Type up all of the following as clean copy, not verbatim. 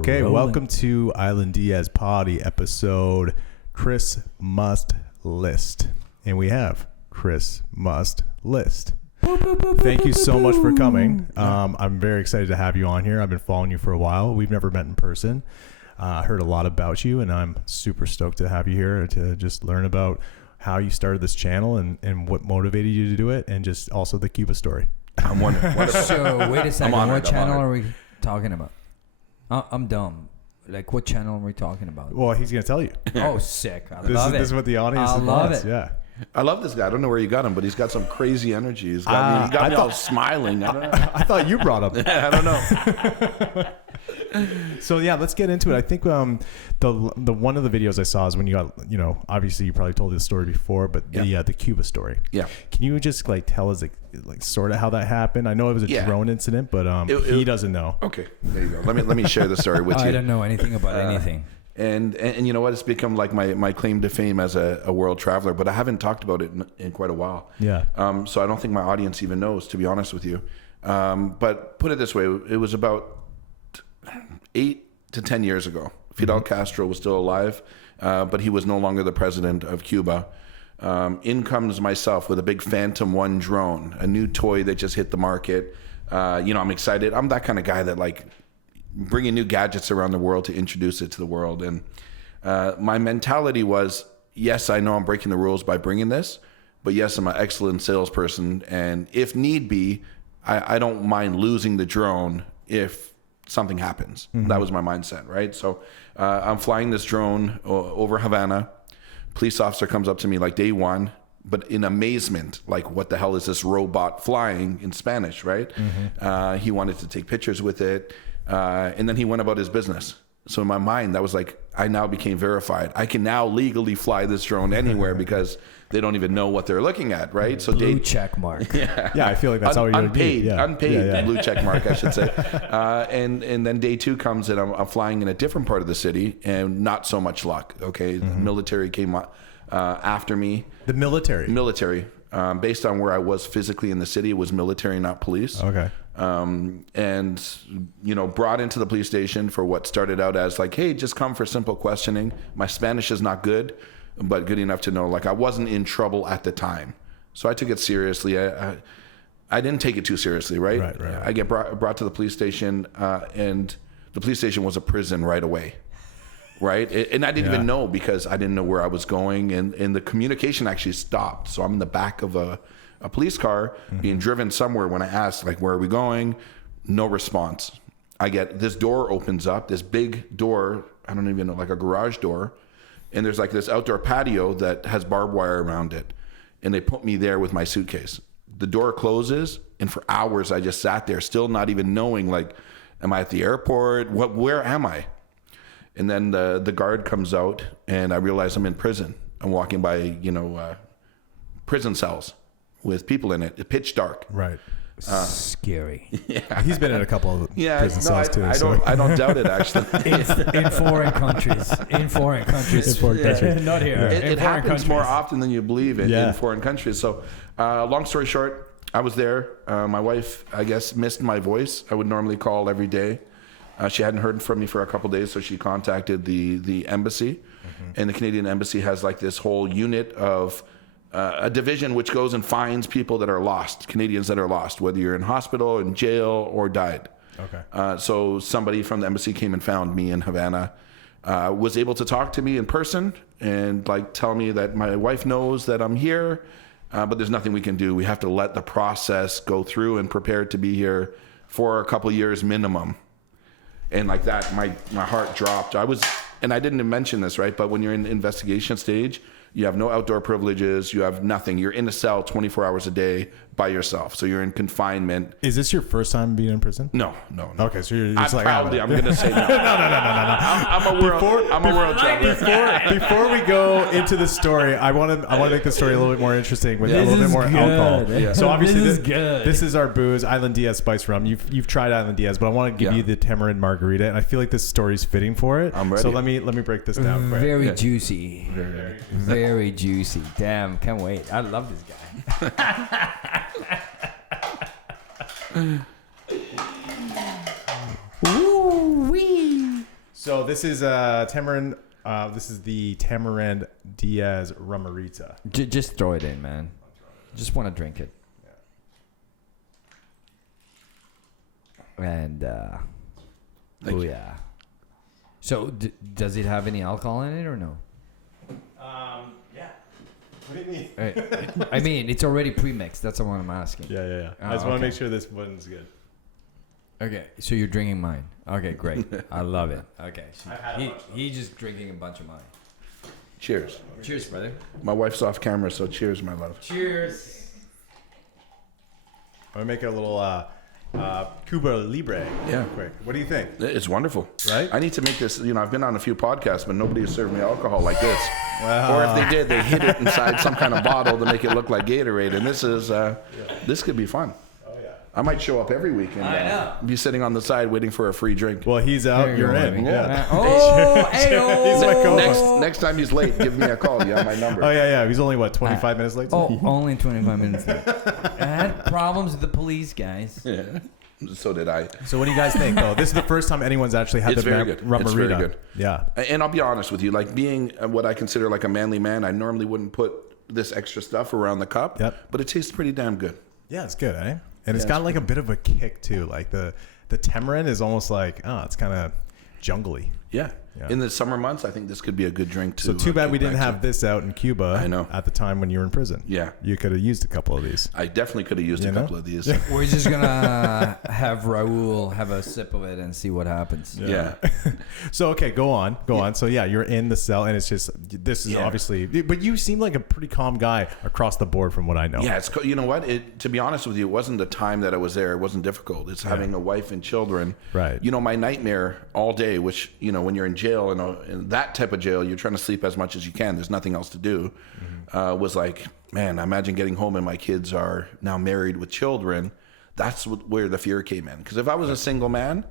Okay, welcome to Island Diaz Poddy episode Chris Must List. And we have Chris Must List. Thank you so much for coming. I'm very excited to have you on here. I've been following you for a while. We've never met in person. I heard a lot about you, and I'm super stoked to have you here to just learn about how you started this channel and what motivated you to do it, and just also the Cuba story. I'm wonderful. So wait a second. What channel are we talking about? I'm dumb. Like, what channel are we talking about? Well, he's going to tell you. Oh, sick. I This love it. is what the audience love wants. it. Yeah. I love this guy. I don't know where you got him, but he's got some crazy energy. He's got me all smiling. I don't know. I thought you brought him. I don't know. So yeah, let's get into it. I think the one of the videos I saw is when you got, obviously you probably told this story before, but the Cuba story. Yeah. Can you just tell us like sort of how that happened? I know it was a drone incident, but he doesn't know. Okay, there you go. Let me share the story with you. I don't know anything about anything. And you know what? It's become like my claim to fame as a world traveler, but I haven't talked about it in quite a while. Yeah. So I don't think my audience even knows, to be honest with you. But put it this way, it was about 8 to 10 years ago. Fidel Castro was still alive, but he was no longer the president of Cuba. In comes myself with a big Phantom 1 drone, a new toy that just hit the market. I'm excited. I'm that kind of guy that bringing new gadgets around the world to introduce it to the world. And my mentality was, yes, I know I'm breaking the rules by bringing this, but yes, I'm an excellent salesperson. And if need be, I don't mind losing the drone if something happens. That was my mindset, right? So I'm flying this drone over Havana. Police officer comes up to me day one, but in amazement, what the hell is this robot flying, in Spanish, right? He wanted to take pictures with it. And then he went about his business. So in my mind, that was I now became verified. I can now legally fly this drone anywhere because they don't even know what they're looking at, right? So blue check mark. Yeah, I feel like that's all you unpaid, need. Unpaid blue check mark, I should say. And then day 2 comes and I'm flying in a different part of the city and not so much luck. Okay, the military came after me. The military. Based on where I was physically in the city, it was military, not police. Okay. And brought into the police station for what started out as hey, just come for simple questioning. My Spanish is not good, but good enough to know I wasn't in trouble at the time. So I took it seriously. I didn't take it too seriously, right? Right. I get brought to the police station, and the police station was a prison right away. Right. And I didn't even know because I didn't know where I was going. And the communication actually stopped. So I'm in the back of a police car being driven somewhere. When I asked, where are we going? No response. I get this door opens up, this big door. I don't even know, a garage door. And there's this outdoor patio that has barbed wire around it. And they put me there with my suitcase. The door closes. And for hours, I just sat there still not even knowing, am I at the airport? Where am I? And then the guard comes out, and I realize I'm in prison. I'm walking by, prison cells with people in it. It's pitch dark. Right. Scary. Yeah. He's been in a couple of prison cells too. I don't doubt it, actually. in foreign countries. Not here. It happens more often than you believe in foreign countries. So long story short, I was there. My wife, I guess, missed my voice. I would normally call every day. She hadn't heard from me for a couple of days, so she contacted the embassy. And the Canadian embassy has this whole unit of a division which goes and finds people that are lost, Canadians that are lost, whether you're in hospital, in jail, or died. Okay. So somebody from the embassy came and found me in Havana, was able to talk to me in person and tell me that my wife knows that I'm here, but there's nothing we can do. We have to let the process go through and prepare to be here for a couple years minimum. And that, my heart dropped. And I didn't mention this, right? But when you're in the investigation stage, you have no outdoor privileges. You have nothing. You're in a cell 24 hours a day by yourself. So you're in confinement. Is this your first time being in prison? No. Okay, so you're just I'm going to say no. No. I'm a world traveler. Before we go into the story, I want to make the story a little bit more interesting with a little bit more alcohol. Yeah. So obviously this is our booze, Island Diaz Spice Rum. You've tried Island Diaz, but I want to give you the Tamarind Margarita, and I feel like this story's fitting for it. I'm ready. So let me break this down quick. Very juicy. Very juicy. Damn, can't wait. I love this guy. Ooh wee. So this is tamarind. This is the Tamarind Diaz Rumarita. Just throw it in, man. Just want to drink it. And Thank you. yeah. So does it have any alcohol in it or no? Yeah. What do you mean? I mean, it's already pre-mixed. That's what I'm asking. Yeah. Oh, I just want okay. to make sure this one's good. Okay, so you're drinking mine. Okay, great. I love it. Okay, so I've had a bunch, he's just drinking a bunch of mine. Cheers. Cheers, brother. My wife's off camera, so cheers, my love. Cheers. I'm gonna make a little Cuba Libre. Yeah. Quick. What do you think? It's wonderful. Right? I need to make this, I've been on a few podcasts, but nobody has served me alcohol like this. Wow. Or if they did, they hid it inside some kind of bottle to make it look like Gatorade. And this is, this could be fun. Oh yeah. I might show up every week and I know. be sitting on the side waiting for a free drink. Well, he's out. There you You're go, in. baby. Yeah. Oh, hey, He's my co-host. Next time he's late, give me a call. You have my number. Oh yeah. He's only 25 minutes late. Oh, only 25 minutes late. I had problems with the police, guys. Yeah. So did I. So what do you guys think? though? This is the first time anyone's actually had It's the very good. Rumarita. It's very good. Yeah. And I'll be honest with you, like being what I consider like a manly man, I normally wouldn't put this extra stuff around the cup. Yep. But it tastes pretty damn good. Yeah, it's good, eh? And it's Yeah, got it's like a bit of a kick too. Like the tamarind is almost like it's kind of jungly. Yeah. Yeah. In the summer months, I think this could be a good drink to. So too bad we get didn't back have this out in Cuba. I know. At the time when you were in prison. Yeah. You could have used a couple of these. I definitely could have used You a know? couple of these. We're just gonna have Raul have a sip of it and see what happens. Yeah. So okay, go on. So yeah, you're in the cell, and it's just this is Yeah. obviously. But you seem like a pretty calm guy across the board, from what I know. Yeah, you know what? To be honest with you, it wasn't the time that I was there. It wasn't difficult. It's having a wife and children. Right. My nightmare all day, which, when you're in jail, in that type of jail, you're trying to sleep as much as you can. There's nothing else to do. Was like, man, I imagine getting home and my kids are now married with children. That's where the fear came in. Because if I was a single man,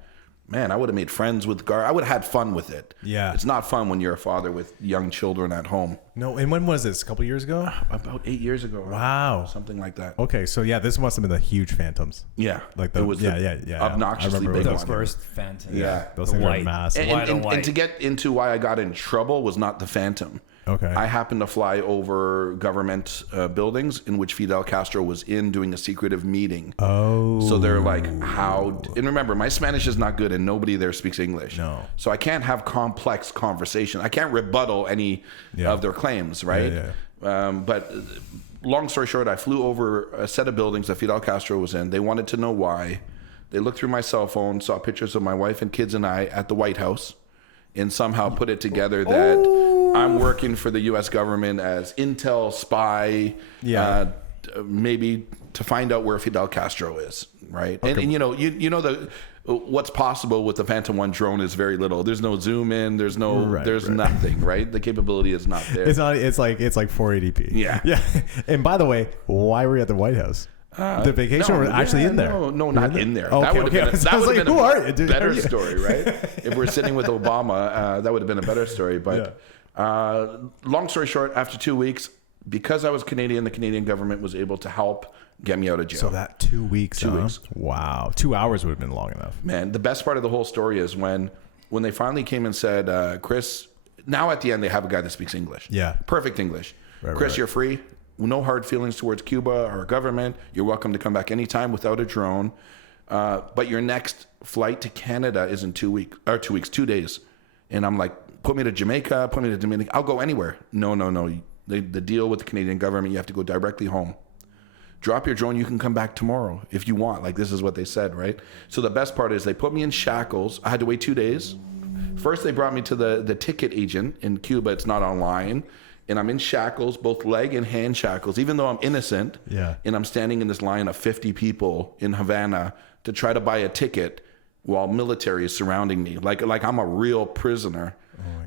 I would have made friends with guard. I would have had fun with it. Yeah. It's not fun when you're a father with young children at home. No, and when was this? A couple years ago? About 8 years ago. Wow. Something like that. Okay, so yeah, this must have been the huge phantoms. Yeah. Like the it was obnoxiously I remember big those one. First Phantom. Yeah. Those The things are white. massive. White and white. And to get into why I got in trouble was not the Phantom. Okay. I happened to fly over government buildings in which Fidel Castro was in doing a secretive meeting. Oh. So they're like, and remember, my Spanish is not good and nobody there speaks English. No. So I can't have complex conversation. I can't rebuttal any of their claims, right? Yeah. But long story short, I flew over a set of buildings that Fidel Castro was in. They wanted to know why. They looked through my cell phone, saw pictures of my wife and kids and I at the White House, and somehow put it together that I'm working for the U.S. government as intel spy, maybe to find out where Fidel Castro is, right? Okay. And what's possible with the Phantom 1 drone is very little. There's no zoom in. There's nothing, right? The capability is not there. It's not. It's like 480p. Yeah. Yeah. And by the way, why were you at the White House? The vacation was actually in there. No, not in there. Okay, that would have been a better you? story, right? If we're sitting with Obama, that would have been a better story. But long story short, after 2 weeks, because I was Canadian, the Canadian government was able to help get me out of jail. So that 2 weeks. 2 weeks. Wow. 2 hours would have been long enough. Man, the best part of the whole story is when they finally came and said, Chris, now at the end they have a guy that speaks English. Yeah. Perfect English. Right, Chris, right. You're free. No hard feelings towards Cuba or our government. You're welcome to come back anytime without a drone. But your next flight to Canada is in 2 weeks, 2 days. And I'm like, put me to Jamaica, put me to Dominican. I'll go anywhere. No. The deal with the Canadian government, you have to go directly home. Drop your drone. You can come back tomorrow if you want. Like, this is what they said, right? So the best part is they put me in shackles. I had to wait 2 days. First, they brought me to the ticket agent in Cuba. It's not online. And I'm in shackles, both leg and hand shackles, even though I'm innocent. Yeah. And I'm standing in this line of 50 people in Havana to try to buy a ticket while military is surrounding me. Like I'm a real prisoner.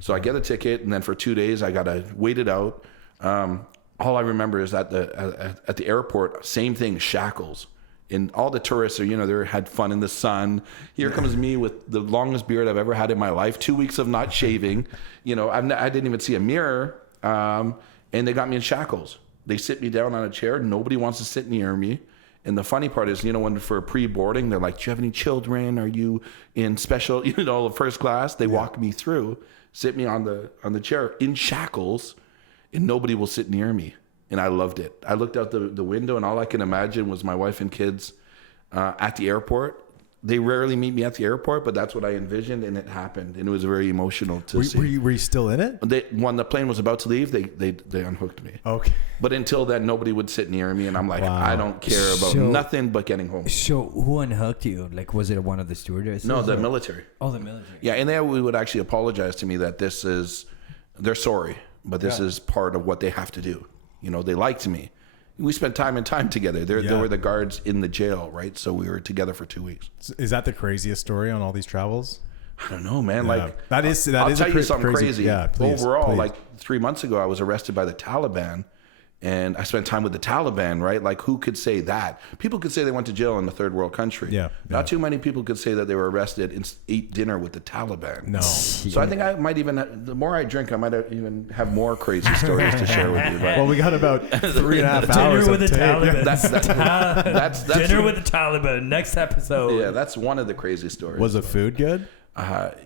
So I get a ticket, and then for 2 days, I got to wait it out. All I remember is at the airport, same thing, shackles. And all the tourists are, they had fun in the sun. Here comes me with the longest beard I've ever had in my life, 2 weeks of not shaving. I didn't even see a mirror. And they got me in shackles. They sit me down on a chair. Nobody wants to sit near me. And the funny part is, when for pre-boarding, they're like, do you have any children? Are you in special, first class? They walk me through, sit me on the chair in shackles, and nobody will sit near me. And I loved it. I looked out the window, and all I can imagine was my wife and kids at the airport. They rarely meet me at the airport, but that's what I envisioned, and it happened. And it was very emotional to see. Were you still in it? When the plane was about to leave, they unhooked me. Okay. But until then, nobody would sit near me, and I'm like, I don't care about nothing but getting home. So who unhooked you? Like, was it one of the stewardesses? No, the military. Oh, the military. Yeah, and they would actually apologize to me that they're sorry, but this is part of what they have to do. They liked me. We spent time together. They were the guards in the jail, right? So we were together for 2 weeks. Is that the craziest story on all these travels? I don't know, man. Yeah. Like I'll tell you something crazy. Yeah, please, Overall, please. like 3 months ago, I was arrested by the Taliban, and I spent time with the Taliban, right? Like, who could say that? People could say they went to jail in a third world country. Yeah. Not too many people could say that they were arrested and ate dinner with the Taliban. No. So I think I might even, the more I drink, I might even have more crazy stories to share with you. But Well, we got about 3.5 hours Dinner with of the tape. Taliban. that's Dinner with the Taliban. Next episode. yeah, that's one of the crazy stories. Was the food good?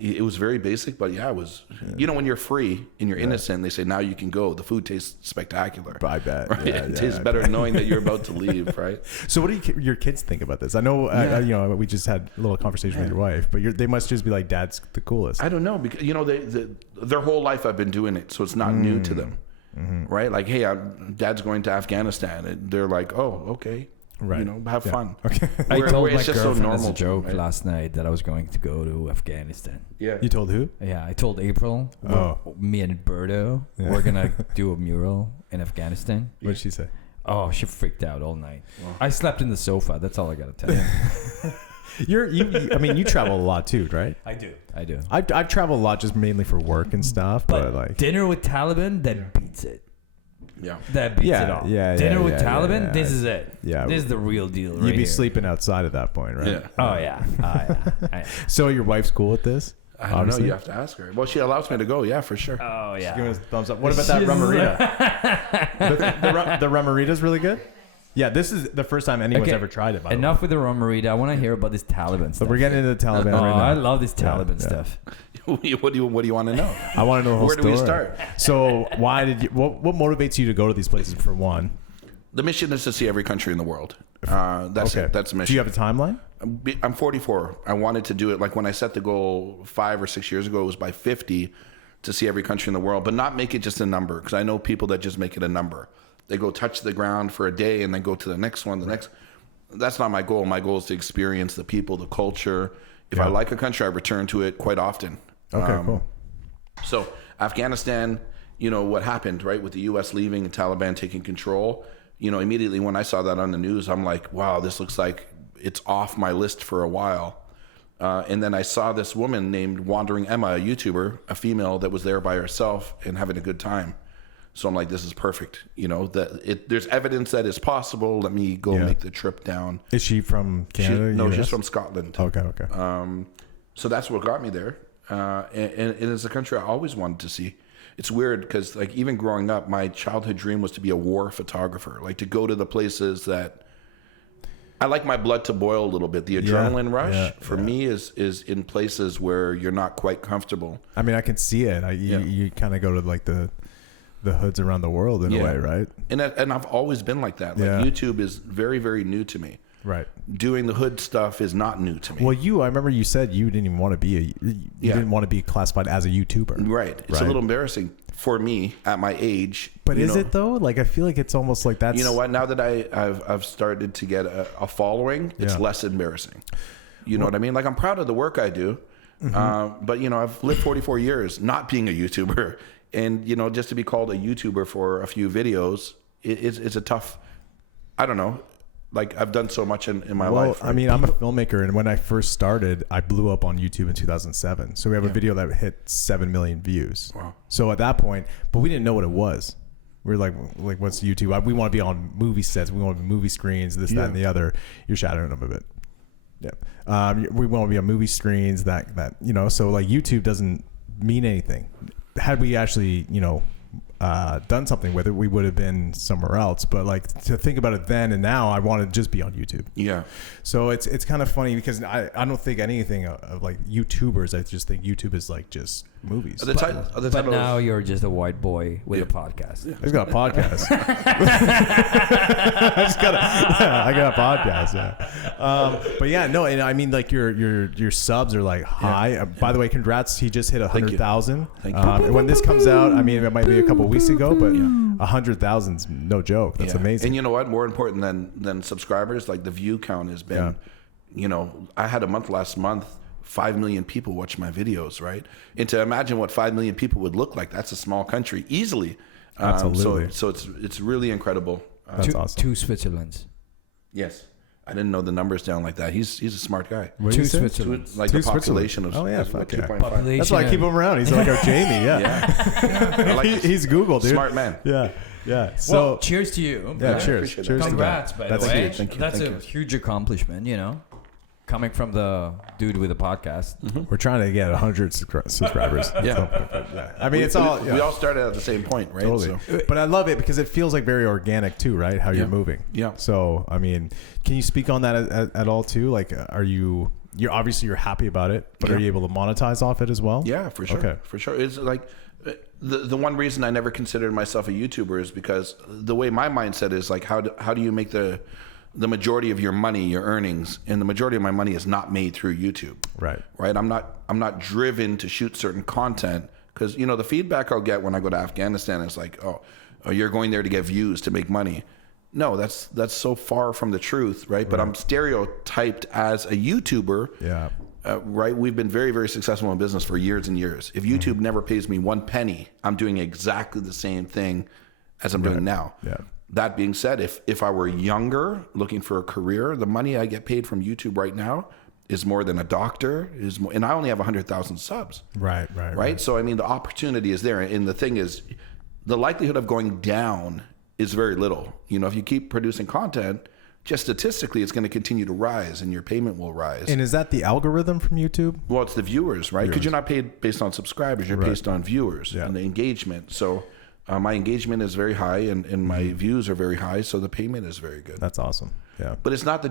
It was very basic, but yeah, it was. When you're free and you're innocent, they say now you can go. The food tastes spectacular. I bet. Right? Yeah, It tastes better knowing that you're about to leave, right? So, what do your kids think about this? I know, we just had a little conversation with your wife, but they must just be like, "Dad's the coolest." I don't know because their whole life I've been doing it, so it's not new to them, right? Like, hey, Dad's going to Afghanistan, and they're like, "Oh, okay." Right. Have fun. Okay. I told my it's just so girlfriend as normal a joke right? last night that I was going to go to Afghanistan. Yeah. You told who? Yeah, I told April. Me and Berto, we're gonna do a mural in Afghanistan. What did she say? Oh, she freaked out all night. Wow. I slept in the sofa. That's all I gotta tell you. You travel a lot too, right? I do. I've traveled a lot just mainly for work and stuff, but like dinner with Taliban that beats it. Yeah. That beats it all. Dinner with Taliban, this is it. Yeah. This is the real deal right You'd be here. sleeping outside at that point, right? Yeah. Oh, yeah. So your wife's cool with this? I don't know. You have to ask her. Well, she allows me to go. Yeah, for sure. Oh, yeah. She's giving us a thumbs up. What about that Rumarita? the Rumarita's really good? Yeah, this is the first time anyone's ever tried it, by the way. Enough with the Rumarita. I want to hear about this Taliban stuff. But we're getting into the Taliban Oh, right now. I love this Taliban stuff. What do you want to know? I want to know the whole Where story. do we start? So why did you? What motivates you to go to these places for one? The mission is to see every country in the world. That's it. That's the mission. Do you have a timeline? I'm 44. I wanted to do it. Like when I set the goal 5 or 6 years ago, it was by 50 to see every country in the world, but not make it just a number. Because I know people that just make it a number. They go touch the ground for a day and then go to the next one. That's not my goal. My goal is to experience the people, the culture. If I like a country, I return to it quite often. Okay, cool. So Afghanistan, what happened, right, with the U.S. leaving and Taliban taking control, immediately when I saw that on the news, I'm like, wow, this looks like it's off my list for a while. And then I saw this woman named Wandering Emma, a YouTuber, a female that was there by herself and having a good time. So I'm like, this is perfect. There's evidence that it's possible. Let me go make the trip down. Is she from Canada? No, US? she's from Scotland. Okay. So that's what got me there. And it's a country I always wanted to see. It's weird because like even growing up, my childhood dream was to be a war photographer, like to go to the places that I like my blood to boil a little bit. The adrenaline rush for me is in places where you're not quite comfortable. I mean, I can see it. You kind of go to like the hoods around the world in a way, right? And I've always been like that. Like YouTube is very, very new to me. Right. Doing the hood stuff is not new to me. Well, I remember you said you didn't even want to be didn't want to be classified as a YouTuber. Right. It's a little embarrassing for me at my age. But is it though? Like I feel like it's almost like that's. You know what? Now that I've started to get a following, it's less embarrassing. You know what I mean? Like I'm proud of the work I do, but I've lived 44 years not being a YouTuber, and just to be called a YouTuber for a few videos, it's a tough. I don't know. Like I've done so much in my life. Right? I mean, I'm a filmmaker, and when I first started, I blew up on YouTube in 2007. So we have a video that hit 7 million views. Wow. So at that point, but we didn't know what it was. We were like what's YouTube? We want to be on movie sets. We want to be movie screens, this, that, and the other. You're shadowing them a bit. Yeah. We want to be on movie screens. That So like YouTube doesn't mean anything. Had we actually done something with it, we would have been somewhere else. But like to think about it then and now, I want to just be on YouTube. Yeah. So it's kind of funny because I don't think anything of like YouTubers. I just think YouTube is like just movies. But now you're just a white boy with a podcast. Yeah. He's got a podcast. I got a podcast. Yeah. But yeah, no, and I mean like your subs are like high. Yeah. By the way, congrats! He just hit 100,000. Thank you. When this comes out, I mean it might be a couple of weeks ago, but 100,000's no joke. That's amazing. And you know what? More important than subscribers, like the view count has been. You know, I had a month last month. 5 million people watch my videos, right? And to imagine what 5 million people would look like, that's a small country easily. Absolutely. So it's really incredible. That's awesome. 2 Switzerlands. Yes. I didn't know the numbers down like that. He's a smart guy. 2 Switzerlands. Like the population of 2.5. That's why I keep him around. He's like our Jamie. Yeah. Like he's Google, dude. Smart man. Yeah. Yeah. So well, cheers to you. Yeah, cheers. Cheers. Congrats, by the way. Thank you. That's a huge accomplishment, you know. Coming from the dude with a podcast. Mm-hmm. We're trying to get 100 subscribers. Yeah. I mean, we all started at the same point, right? Totally. So. But I love it because it feels like very organic too, right? How you're moving. Yeah. So, I mean, can you speak on that at all too? Like, you're obviously you're happy about it, but are you able to monetize off it as well? Yeah, for sure. Okay. For sure. It's like the one reason I never considered myself a YouTuber is because the way my mindset is like, how do you make the majority of your money, your earnings, and the majority of my money is not made through YouTube. Right. I'm not driven to shoot certain content because, you know, the feedback I'll get when I go to Afghanistan is like, oh, you're going there to get views, to make money. No, that's so far from the truth, right? But I'm stereotyped as a YouTuber. Yeah. Right. We've been very, very successful in business for years and years. If YouTube never pays me 1 penny, I'm doing exactly the same thing as I'm doing now. Yeah. That being said, if I were younger, looking for a career, the money I get paid from YouTube right now is more than a doctor, and I only have 100,000 subs. Right. So, I mean, the opportunity is there. And the thing is, the likelihood of going down is very little. You know, if you keep producing content, just statistically, it's going to continue to rise and your payment will rise. And is that the algorithm from YouTube? Well, it's the viewers, right? Because you're not paid based on subscribers. You're based on viewers and the engagement. So my engagement is very high and my views are very high. So the payment is very good. That's awesome. Yeah. But it's not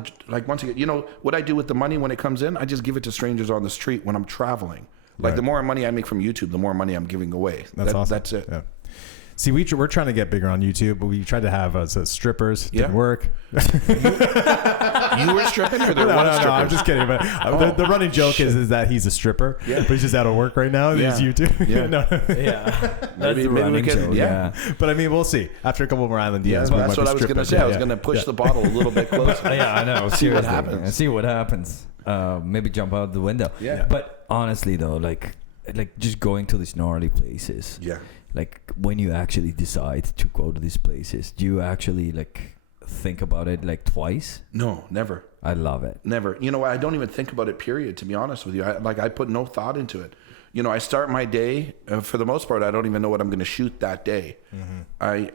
once again, you know, what I do with the money when it comes in, I just give it to strangers on the street when I'm traveling. Like the more money I make from YouTube, the more money I'm giving away. That's awesome. That's it. Yeah. See, we're trying to get bigger on YouTube, but we tried to have us as strippers. Didn't work. You were stripping, or there was strippers? No, I'm just kidding. But the running joke is that he's a stripper, but he's just out of work right now. Yeah. He's YouTube. Yeah. That's the running joke. Yeah. But I mean, we'll see. After a couple more Island Diaz, that's what I was going to say. I was going to push the bottle a little bit closer. I know. See what happens. Maybe jump out the window. Yeah. But honestly, though, like just going to these gnarly places. Yeah. Like when you actually decide to go to these places, do you actually like think about it like twice? No, never. I love it. Never. You know what? I don't even think about it, period, to be honest with you. I put no thought into it. You know, I start my day, for the most part, I don't even know what I'm going to shoot that day. Mm-hmm.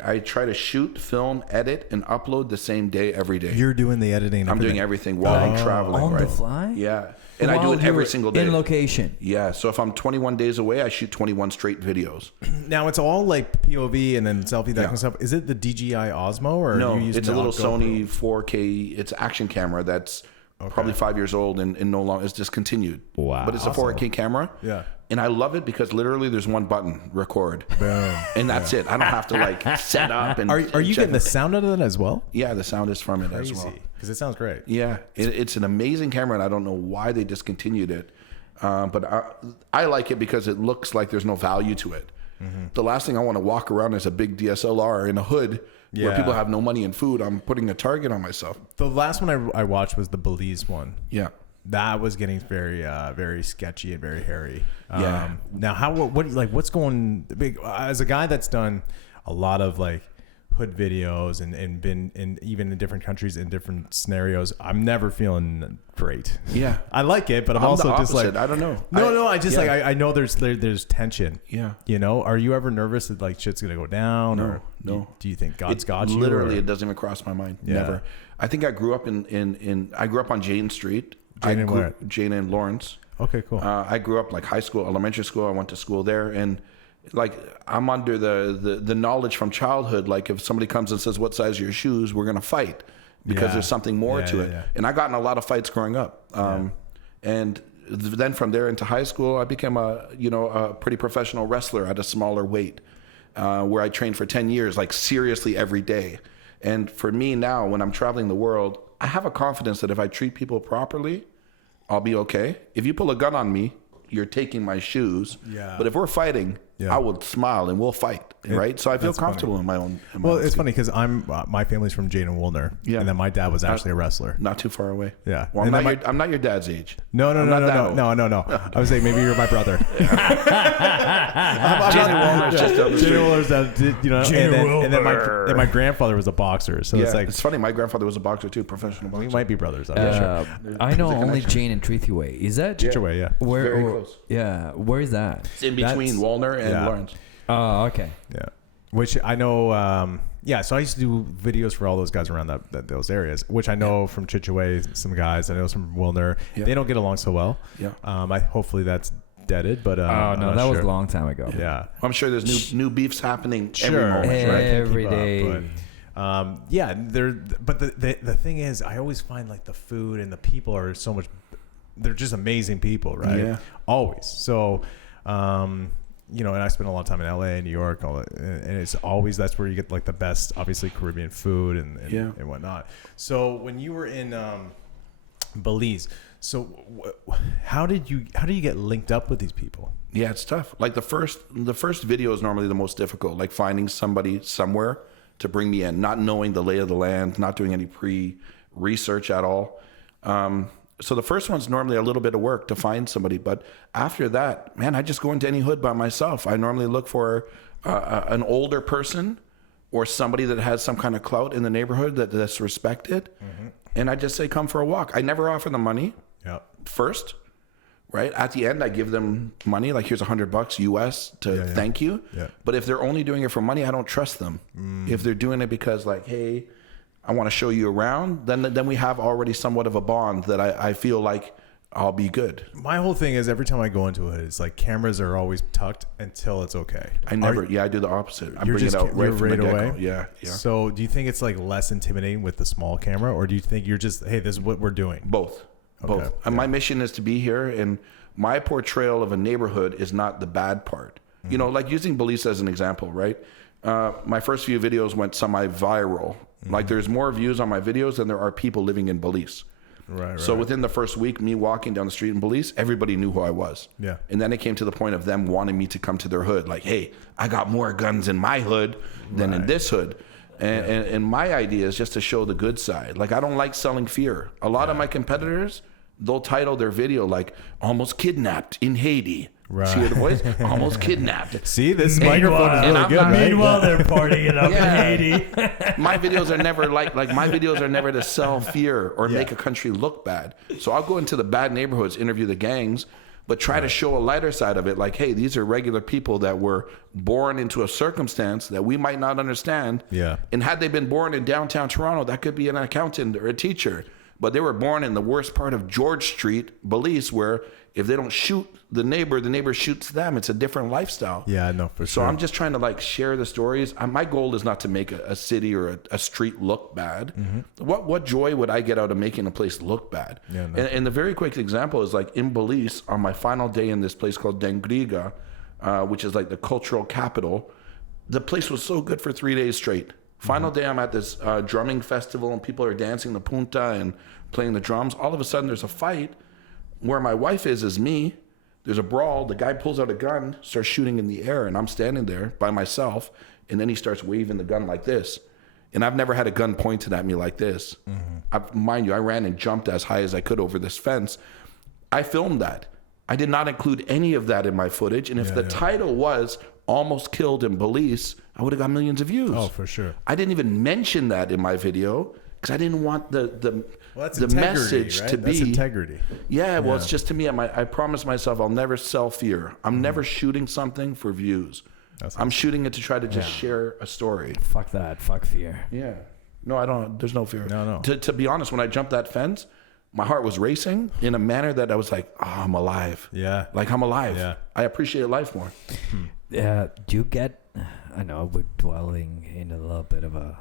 I try to shoot, film, edit, and upload the same day every day. You're doing the editing? I'm doing everything while I'm traveling. On the fly? Yeah. And I do it every single day. In location? Yeah. So if I'm 21 days away, I shoot 21 straight videos. Now, it's all like POV and then selfie, that kind of stuff. Is it the DJI Osmo? Or no, it's a little Sony 4K. It's action camera that's probably 5 years old and no longer, it's discontinued. Wow. But it's a 4K camera. Yeah. And I love it because literally there's one button, record. Boom. And that's it. I don't have to like set up. And Are you getting the sound out of that as well? Yeah, the sound is from it as well. Because it sounds great. Yeah, it's an amazing camera, and I don't know why they discontinued it. But I like it because it looks like there's no value to it. Mm-hmm. The last thing I want to walk around is a big DSLR in a hood where people have no money and food. I'm putting a target on myself. The last one I watched was the Belize one. Yeah. That was getting very, very sketchy and very hairy. Yeah. Now, what's going big as a guy that's done a lot of like hood videos and been even in different countries in different scenarios? I'm never feeling great. Yeah, I like it, but I'm also just like, I don't know. No. I just I know there's tension. Yeah. You know, are you ever nervous that like shit's gonna go down? No. Do you think God's got you? Literally, it doesn't even cross my mind. Yeah. Never. I think I grew up I grew up on Jane Street. Jane and Lawrence. Okay, cool. I grew up like high school, elementary school. I went to school there, and like I'm under the knowledge from childhood. Like if somebody comes and says, "What size are your shoes?" We're gonna fight because there's something more to it. And I got in a lot of fights growing up. And then from there into high school, I became a pretty professional wrestler at a smaller weight, where I trained for 10 years, like seriously every day. And for me now, when I'm traveling the world, I have a confidence that if I treat people properly, I'll be okay. If you pull a gun on me, you're taking my shoes. Yeah. But if we're fighting, I will smile and we'll fight, right? So I feel comfortable in my own. It's funny because my family's from Jane and Woolner, and then my dad was actually a wrestler. Not too far away. Yeah. Well, I'm not your dad's age. No. I was saying maybe you're my brother. Jane and Woolner's just down the street. Jane and Woolner's, and then my grandfather was a boxer. So it's like it's funny. My grandfather was a boxer too, professional boxer. We might be brothers. I'm not sure. I know only Jane and Treathyway. Is that Treathyway? Yeah. Very close. Yeah. Where is that? It's in between Woolner and Lawrence. Oh, okay. Yeah. Which I know, so I used to do videos for all those guys around those areas, which I know from Chicheway, some guys, I know from Wilner. Yeah. They don't get along so well. Yeah. Hopefully that's deaded, but that was a long time ago. Yeah. Well, I'm sure there's new beefs happening every moment, right? Every day. But the thing is, I always find like the food and the people are so much, they're just amazing people, right? Yeah. Always. So, and I spent a lot of time in LA, New York, all that, and it's always, that's where you get like the best, obviously Caribbean food and whatnot. So when you were in Belize, so how did you get linked up with these people? Yeah, it's tough. Like the first video is normally the most difficult, like finding somebody somewhere to bring me in, not knowing the lay of the land, not doing any pre-research at all. So the first one's normally a little bit of work to find somebody, but after that, man, I just go into any hood by myself. I normally look for an older person or somebody that has some kind of clout in the neighborhood that's respected, and I just say, come for a walk. I never offer them money first, right? At the end, I give them money, like here's $100 US to thank you. Yeah. But if they're only doing it for money, I don't trust them. If they're doing it because like, hey, I want to show you around, then we have already somewhat of a bond that I feel like I'll be good. My whole thing is every time I go into it, it's like cameras are always tucked until it's okay. I do the opposite. I bring it out right from the get-go. Yeah. So do you think it's like less intimidating with the small camera, or do you think you're just, hey, this is what we're doing? Both. And my mission is to be here, and my portrayal of a neighborhood is not the bad part. Like using Belize as an example, right? My first few videos went semi-viral. Like there's more views on my videos than there are people living in Belize. Right. So within the first week, me walking down the street in Belize, everybody knew who I was. Yeah. And then it came to the point of them wanting me to come to their hood. Like, hey, I got more guns in my hood than in this hood. And my idea is just to show the good side. Like, I don't like selling fear. A lot of my competitors, they'll title their video like, almost kidnapped in Haiti. Right. See the voice? Almost kidnapped. See, this microphone is really good, right? Meanwhile, they're partying up in Haiti. My videos are never like my videos are never to sell fear or make a country look bad. So I'll go into the bad neighborhoods, interview the gangs, but try to show a lighter side of it. Like, hey, these are regular people that were born into a circumstance that we might not understand. Yeah. And had they been born in downtown Toronto, that could be an accountant or a teacher. But they were born in the worst part of George Street, Belize, where if they don't shoot the neighbor shoots them. It's a different lifestyle. Yeah, no, for sure. So I'm just trying to like share the stories. My goal is not to make a city or a street look bad. What joy would I get out of making a place look bad? Yeah, no. And the very quick example is like in Belize, on my final day in this place called Dengriga, which is like the cultural capital, the place was so good for 3 days straight. Final day, I'm at this drumming festival and people are dancing the punta and playing the drums. All of a sudden, there's a fight. Where my wife is me. There's a brawl. The guy pulls out a gun, starts shooting in the air, and I'm standing there by myself. And then he starts waving the gun like this. And I've never had a gun pointed at me like this. Mind you, I ran and jumped as high as I could over this fence. I filmed that. I did not include any of that in my footage. And if the title was Almost Killed in Belize, I would have got millions of views. Oh, for sure. I didn't even mention that in my video because I didn't want the message to be. That's integrity. Yeah, well, it's just to me, I promised myself I'll never sell fear. I'm never shooting something for views. I'm shooting it to try to just share a story. Fuck that. Fuck fear. Yeah. No, I don't. There's no fear. No. To be honest, when I jumped that fence, my heart was racing in a manner that I was like, oh, I'm alive. Yeah. Like I'm alive. Yeah. I appreciate life more. Do you get? I know we're dwelling in a little bit of a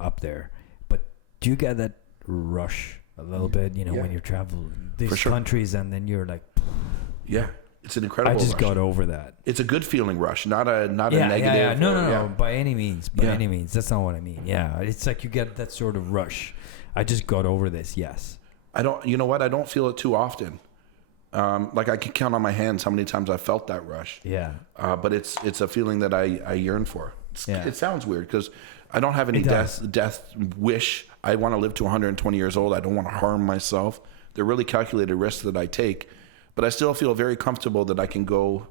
up there, but do you get that rush a little bit? When you travel these countries and then you're like, yeah. It's an incredible rush. I just got over that. It's a good feeling rush, not a negative. Yeah. No. By any means. Any means. That's not what I mean. Yeah. It's like you get that sort of rush. I just got over this. Yes. You know what? I don't feel it too often. Like I can count on my hands how many times I felt that rush. Yeah. But it's a feeling that I yearn for. It sounds weird because I don't have any death wish. I want to live to 120 years old. I don't want to harm myself. They're really calculated risks that I take. But I still feel very comfortable that I can go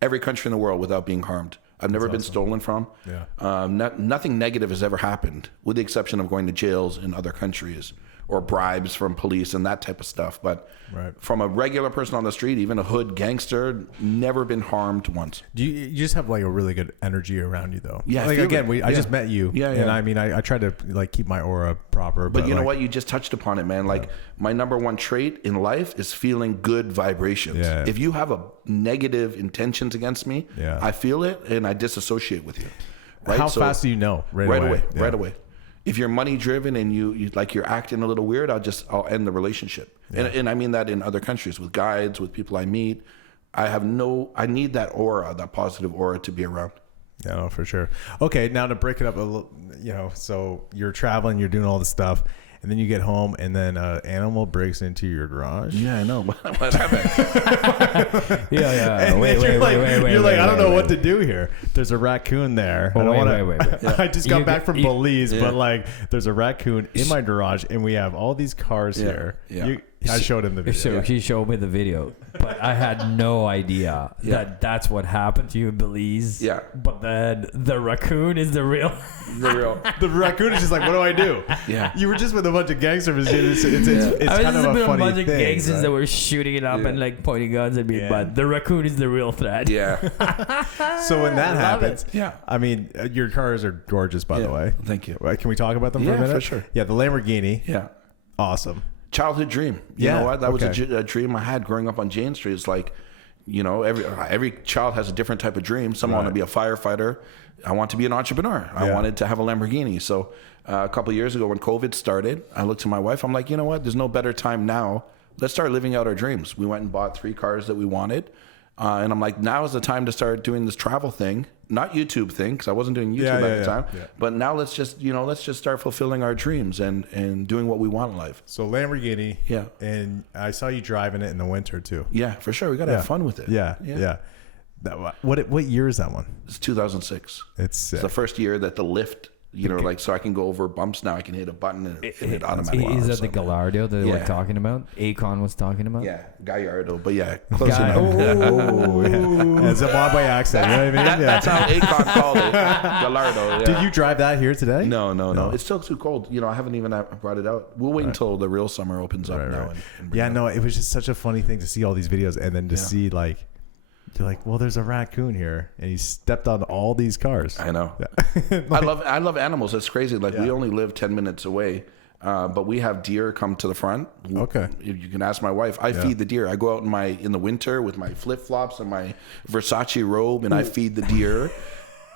every country in the world without being harmed. I've never been stolen from. Yeah. Nothing negative has ever happened, with the exception of going to jails in other countries or bribes from police and that type of stuff. But from a regular person on the street, even a hood gangster, never been harmed once. You just have like a really good energy around you, though. Yeah. Like again, I just met you. Yeah. And I mean, I try to like keep my aura proper. But you know what? You just touched upon it, man. Like my number one trait in life is feeling good vibrations. Yeah. If you have a negative intentions against me, I feel it and I disassociate with you. Right? How fast do you know? Right away. Yeah. Right away. If you're money driven and you like you're acting a little weird, I'll end the relationship. Yeah. And I mean that in other countries with guides, with people I meet. I need that aura, that positive aura to be around. Yeah, no, for sure. Okay, now to break it up a little, so you're traveling, you're doing all this stuff, and then you get home, and then an animal breaks into your garage. Yeah, I know. What happened? Yeah. Wait. You're like, I don't know what to do here. There's a raccoon there. Wait. I just got back from Belize, but like, there's a raccoon in my garage, and we have all these cars here. Yeah. I showed him the video. So he showed me the video, but I had no idea that that's what happened to you in Belize. Yeah. But then the raccoon is the real. The raccoon is just like, what do I do? Yeah. You were just with a bunch of gangsters. It's kind of a funny thing. A bunch of gangsters that were shooting it up and like pointing guns at me, but the raccoon is the real threat. Yeah. So when that happens, I mean, your cars are gorgeous, by the way. Thank you. Can we talk about them for a minute? Yeah, for sure. Yeah, the Lamborghini. Yeah. Awesome. Childhood dream. You know what? That was a dream I had growing up on Jane Street. It's like, every child has a different type of dream. Some want to be a firefighter. I want to be an entrepreneur. I wanted to have a Lamborghini. So a couple of years ago when COVID started, I looked to my wife. I'm like, you know what? There's no better time now. Let's start living out our dreams. We went and bought 3 cars that we wanted. And I'm like, now is the time to start doing this travel thing. Not YouTube thing, because I wasn't doing YouTube at the time. Yeah. But now let's just start fulfilling our dreams and doing what we want in life. So Lamborghini. Yeah. And I saw you driving it in the winter too. Yeah, for sure. We got to have fun with it. Yeah. What year is that one? It's 2006. It's the first year that the lift, so I can go over bumps now. I can hit a button and it automatically. Is that the Gallardo that we're talking about? Akon was talking about? Yeah, Gallardo. But close enough. It's a Zimbabwe accent. You know what I mean? That's how Akon called it. Gallardo. Yeah. Did you drive that here today? No. It's still too cold. I haven't even brought it out. We'll wait until the real summer opens up now. It was just such a funny thing to see all these videos and then to see like. You're like, well, there's a raccoon here, and he stepped on all these cars. I know. Yeah. I love animals. It's crazy. Like we only live 10 minutes away, but we have deer come to the front. Okay. You can ask my wife. I feed the deer. I go out in the winter with my flip flops and my Versace robe, and I feed the deer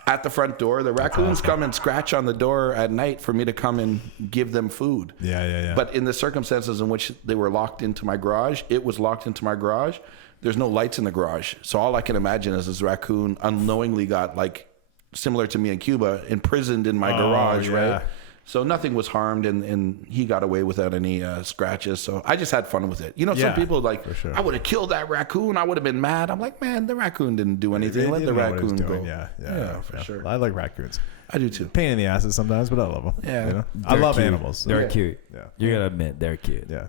at the front door. The raccoons come and scratch on the door at night for me to come and give them food. Yeah. But in the circumstances in which they were locked into my garage, it was locked into my garage. There's no lights in the garage. So all I can imagine is this raccoon unknowingly got, like, similar to me in Cuba, imprisoned in my garage, right? So nothing was harmed, and he got away without any scratches. So I just had fun with it. Some people like, I would have killed that raccoon. I would have been mad. I'm like, man, the raccoon didn't do anything. Let the raccoon go. Yeah, for sure. I like raccoons. I do too. Pain in the asses sometimes, but I love them. Yeah. I love animals. They're cute. Yeah. You gotta admit, they're cute. Yeah.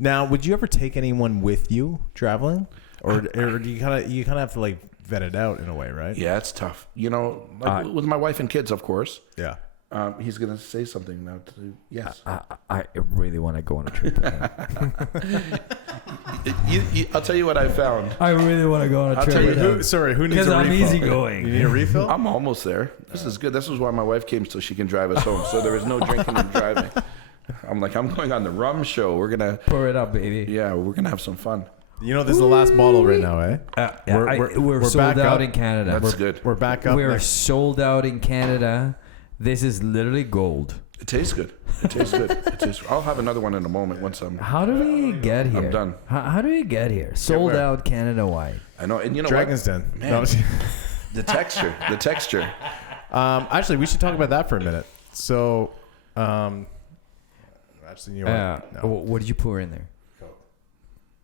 Now, would you ever take anyone with you traveling? Or do you kind of have to like vet it out in a way, right? Yeah, it's tough. With my wife and kids, of course. Yeah. He's gonna say something now. Yes. I really want to go on a trip with him. I'll tell you what I found. I really want to go on a trip with him. Who needs a refill? Because I'm easygoing. You need a refill? I'm almost there. This is good. This is why my wife came, so she can drive us home. So there is no drinking and driving. I'm going on the rum show. We're gonna pour it up, baby. Yeah, we're gonna have some fun. You know, this is the last bottle right now, eh? We're sold back out up. in Canada. That's good. We're back up. We're sold out in Canada. This is literally gold. It tastes good. It tastes good. I'll have another one in a moment once I'm. How do we get here? I'm done. How do we get here? Sold out Canada wide. I know, and you know Dragon's what? Den. Man, No, the texture. actually, we should talk about that for a minute. So, actually, you know what? No. What did you pour in there? Coke.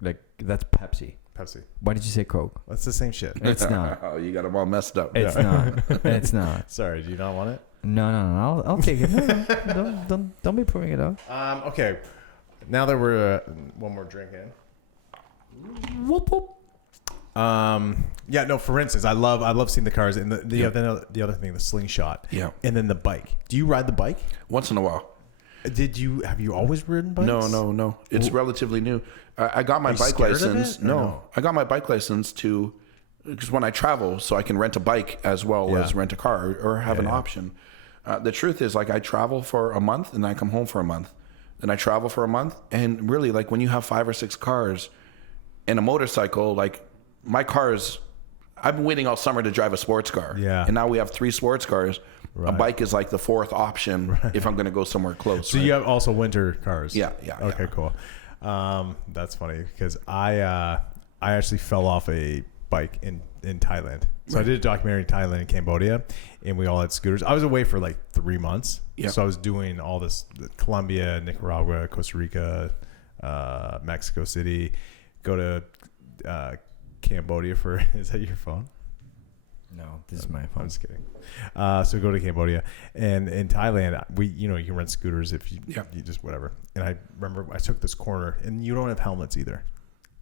Like that's Pepsi. Pepsi. Why did you say Coke? That's the same shit. It's not. Oh, you got them all messed up. It's not. It's not. Sorry, do you not want it? No. I'll take it. No, don't be pouring it out. Okay. Now that we're one more drink in. Whoop whoop. Yeah, no, for instance, I love seeing the cars and the other thing, the slingshot. Yeah. And then the bike. Do you ride the bike? Once in a while. Have you always ridden bikes? No. It's relatively new. I got my bike license. No, I got my bike license because when I travel, so I can rent a bike as well as rent a car or have an option. The truth is, like, I travel for a month and I come home for a month. Then I travel for a month, and really, like, when you have 5 or 6 cars and a motorcycle, like my cars, I've been waiting all summer to drive a sports car. Yeah. And now we have 3 sports cars. Right. A bike is like the 4th option if I'm going to go somewhere close. So you have also winter cars. Yeah. Okay, cool. That's funny because I actually fell off a bike in Thailand. So I did a documentary in Thailand and Cambodia, and we all had scooters. I was away for like 3 months. Yeah. So I was doing all this: Colombia, Nicaragua, Costa Rica, Mexico City. Go to Cambodia for. Is that your phone? No, this is my phone. I'm just kidding. So go to Cambodia, and in Thailand, you can rent scooters if you just whatever. And I remember I took this corner, and you don't have helmets either.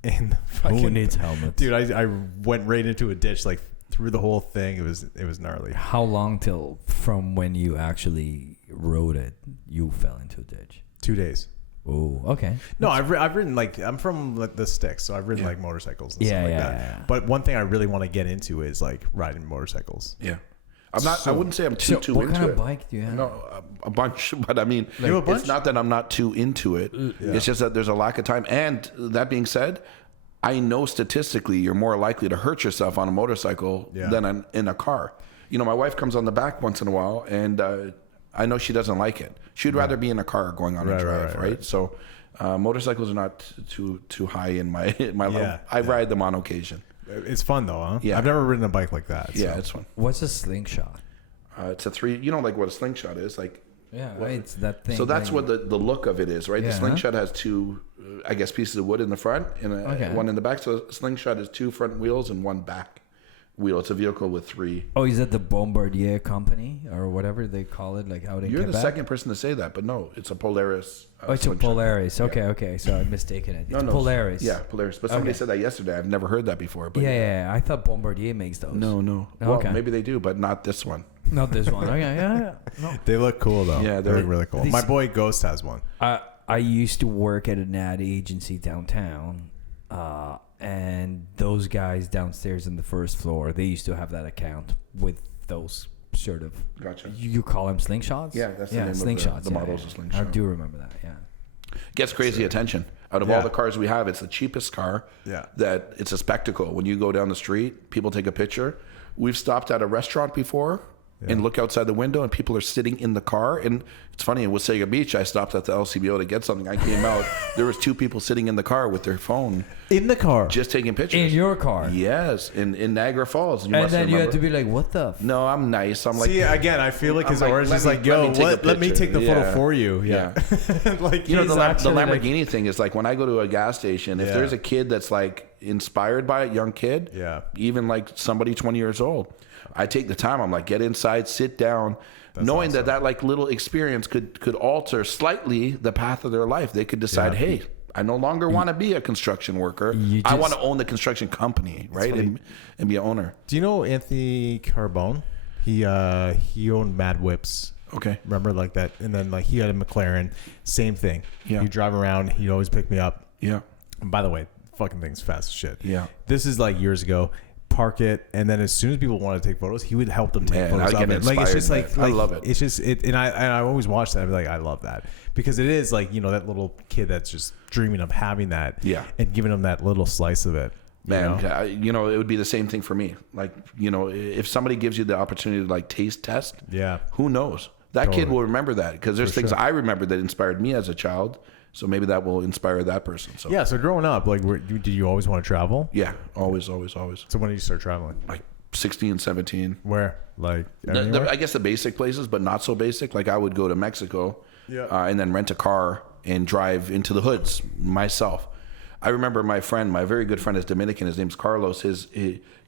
And who needs helmets, dude? I went right into a ditch, like through the whole thing. It was gnarly. How long till from when you actually rode it, you fell into a ditch? 2 days. Oh, okay. No, I've ridden like I'm from like the sticks, so I've ridden like motorcycles and stuff like that. Yeah. But one thing I really want to get into is like riding motorcycles. Yeah. I'm not. I wouldn't say I'm too into it. What kind of bike do you have? No, a bunch. But I mean, it's not that I'm not too into it. Yeah. It's just that there's a lack of time. And that being said, I know statistically you're more likely to hurt yourself on a motorcycle than in a car. You know, my wife comes on the back once in a while, and I know she doesn't like it. She'd rather be in a car going on a drive, right? So motorcycles are not too high in my life. I ride them on occasion. It's fun though, huh? Yeah. I've never ridden a bike like that. Yeah, it's fun. What's a slingshot? It's a 3. You know, like what a slingshot is, like. Yeah, it's that thing. So that's what the look of it is, right? The slingshot has 2, I guess, pieces of wood in the front and one in the back. So a slingshot is 2 front wheels and 1 back wheel. It's a vehicle with 3. Oh, is that the Bombardier company or whatever they call it? Like out in You're Quebec? the second person to say that, but no, it's a Polaris. It's a Polaris. Okay. So I'm mistaken it. It's Polaris. Yeah, Polaris. But somebody said that yesterday. I've never heard that before. But yeah. I thought Bombardier makes those. No. Well, maybe they do, but not this one. Not this one. Okay, yeah. No. They look cool though. Yeah, they look really cool. My boy Ghost has one. I used to work at an ad agency downtown, and those guys downstairs in the first floor, they used to have that account with those sort of. Gotcha. You call them slingshots? Yeah, that's the name slingshots. of the models of slingshot. I do remember that. Yeah. Gets crazy attention. Out of all the cars we have, it's the cheapest car. Yeah. That it's a spectacle. When you go down the street, people take a picture. We've stopped at a restaurant before. And look outside the window, and people are sitting in the car. And it's funny, in Wasaga Beach, I stopped at the LCBO to get something. I came out, there was 2 people sitting in the car with their phone. In the car? Just taking pictures. In your car? Yes, in Niagara Falls. And then you had to be like, what the? No, I'm nice. I'm like... See, again, I feel like his orange is like, yo, let me take the photo for you. Yeah. Like, you know, the Lamborghini thing is like, when I go to a gas station, if there's a kid that's like inspired by it, young kid, even like somebody 20 years old, I take the time. I'm like, get inside, sit down, knowing that like little experience could alter slightly the path of their life. They could decide, hey, I no longer want to be a construction worker. I want to own the construction company, right? And be an owner. Do you know Anthony Carbone? He owned Mad Whips. Okay. Remember like that? And then like he had a McLaren. Same thing. Yeah. He'd drive around. He'd always pick me up. Yeah. And by the way, fucking thing's fast as shit. Yeah. This is like years ago. park it, and then as soon as people wanted to take photos, he would help them take photos of it. Like it's just like I love it. It's just and I always watch that. I'm like, I love that because it is like, you know, that little kid that's just dreaming of having that, and giving them that little slice of it. Man, you know, it would be the same thing for me. Like, you know, if somebody gives you the opportunity to like taste test, who knows? That kid will remember that because there's things I remember that inspired me as a child. So maybe that will inspire that person. So so growing up, like, did you always want to travel? Yeah, always. So when did you start traveling? Like 16, 17. Where? Like, I guess the basic places, but not so basic. Like I would go to Mexico, and then rent a car and drive into the hoods myself. I remember my very good friend is Dominican. His name's Carlos.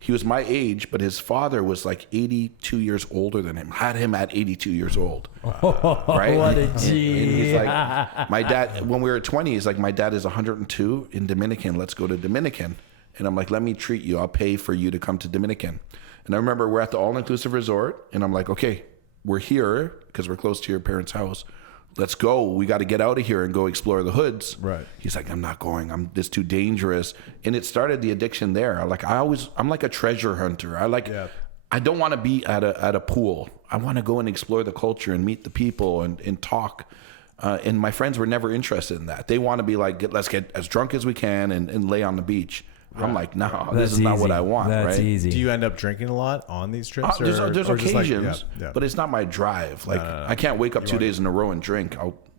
He was my age, but his father was like 82 years older than him. Had him at 82 years old. Right? What a G. He's like, my dad, when we were 20, he's like, my dad is 102 in Dominican. Let's go to Dominican. And I'm like, let me treat you. I'll pay for you to come to Dominican. And I remember we're at the all-inclusive resort, and I'm like, okay, we're here because we're close to your parents' house. Let's go. We got to get out of here and go explore the hoods. Right. He's like, I'm not going. It's too dangerous. And it started the addiction there. I'm like a treasure hunter. I don't want to be at a pool. I want to go and explore the culture and meet the people and talk. And my friends were never interested in that. They want to be like, let's get as drunk as we can and lay on the beach. Right. I'm like, no, this is not what I want. That's right? easy. Do you end up drinking a lot on these trips? There's occasions, but it's not my drive. Like I can't wake up 2 days in a row and drink.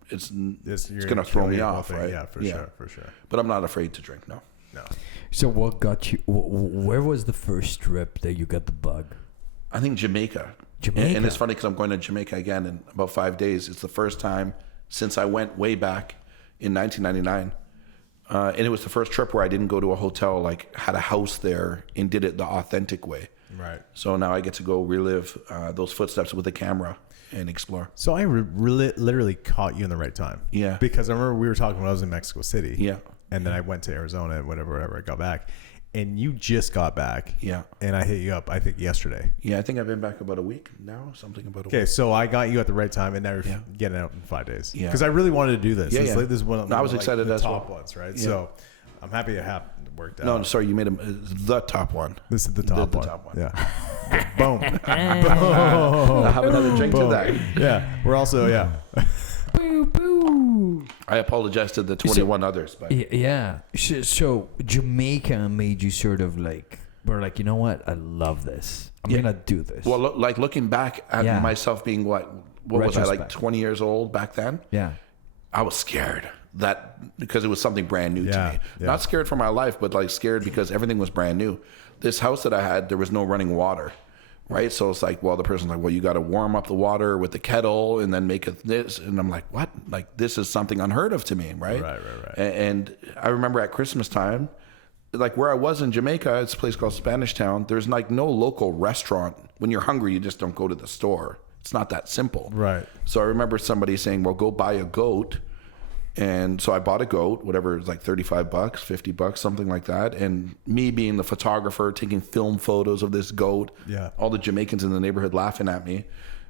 It's going to throw me off, right? Yeah, for sure. But I'm not afraid to drink. No. So what got you? Where was the first trip that you got the bug? I think Jamaica. And it's funny because I'm going to Jamaica again in about 5 days. It's the first time since I went way back in 1999. And it was the first trip where I didn't go to a hotel, like had a house there and did it the authentic way. Right. So now I get to go relive those footsteps with a camera and explore. So I literally caught you in the right time. Yeah. Because I remember we were talking when I was in Mexico City. Yeah. And then I went to Arizona and whatever I got back. And you just got back. Yeah. And I hit you up, I think, yesterday. Yeah, I think I've been back about a week now, something about a week. Okay, so I got you at the right time, and now you're getting out in 5 days. Yeah. Because I really wanted to do this. Yeah, This is one of I was excited the as top well. ones, right? Yeah. So I'm happy it worked out. No, sorry, you made the top one. This is the top one. The top one. Yeah. Boom. Boom. I'll have another drink to that. Yeah. We're also, Boo, boo. I apologize to the 21 others. But Yeah. So Jamaica made you sort of like, we're like, you know what? I love this. I'm going to do this. Well, like looking back at myself being what was I, like 20 years old back then? Yeah. I was scared because it was something brand new to me. Yeah. Not scared for my life, but like scared because everything was brand new. This house that I had, there was no running water. Right. So it's like, well, the person's like, well, you got to warm up the water with the kettle and then make it this. And I'm like, what? Like, this is something unheard of to me. Right. Right. And I remember at Christmas time, like where I was in Jamaica, it's a place called Spanish Town. There's like no local restaurant. When you're hungry, you just don't go to the store. It's not that simple. Right. So I remember somebody saying, well, go buy a goat. And so I bought a goat, whatever, it was like $35, $50, something like that. And me being the photographer, taking film photos of this goat, all the Jamaicans in the neighborhood laughing at me.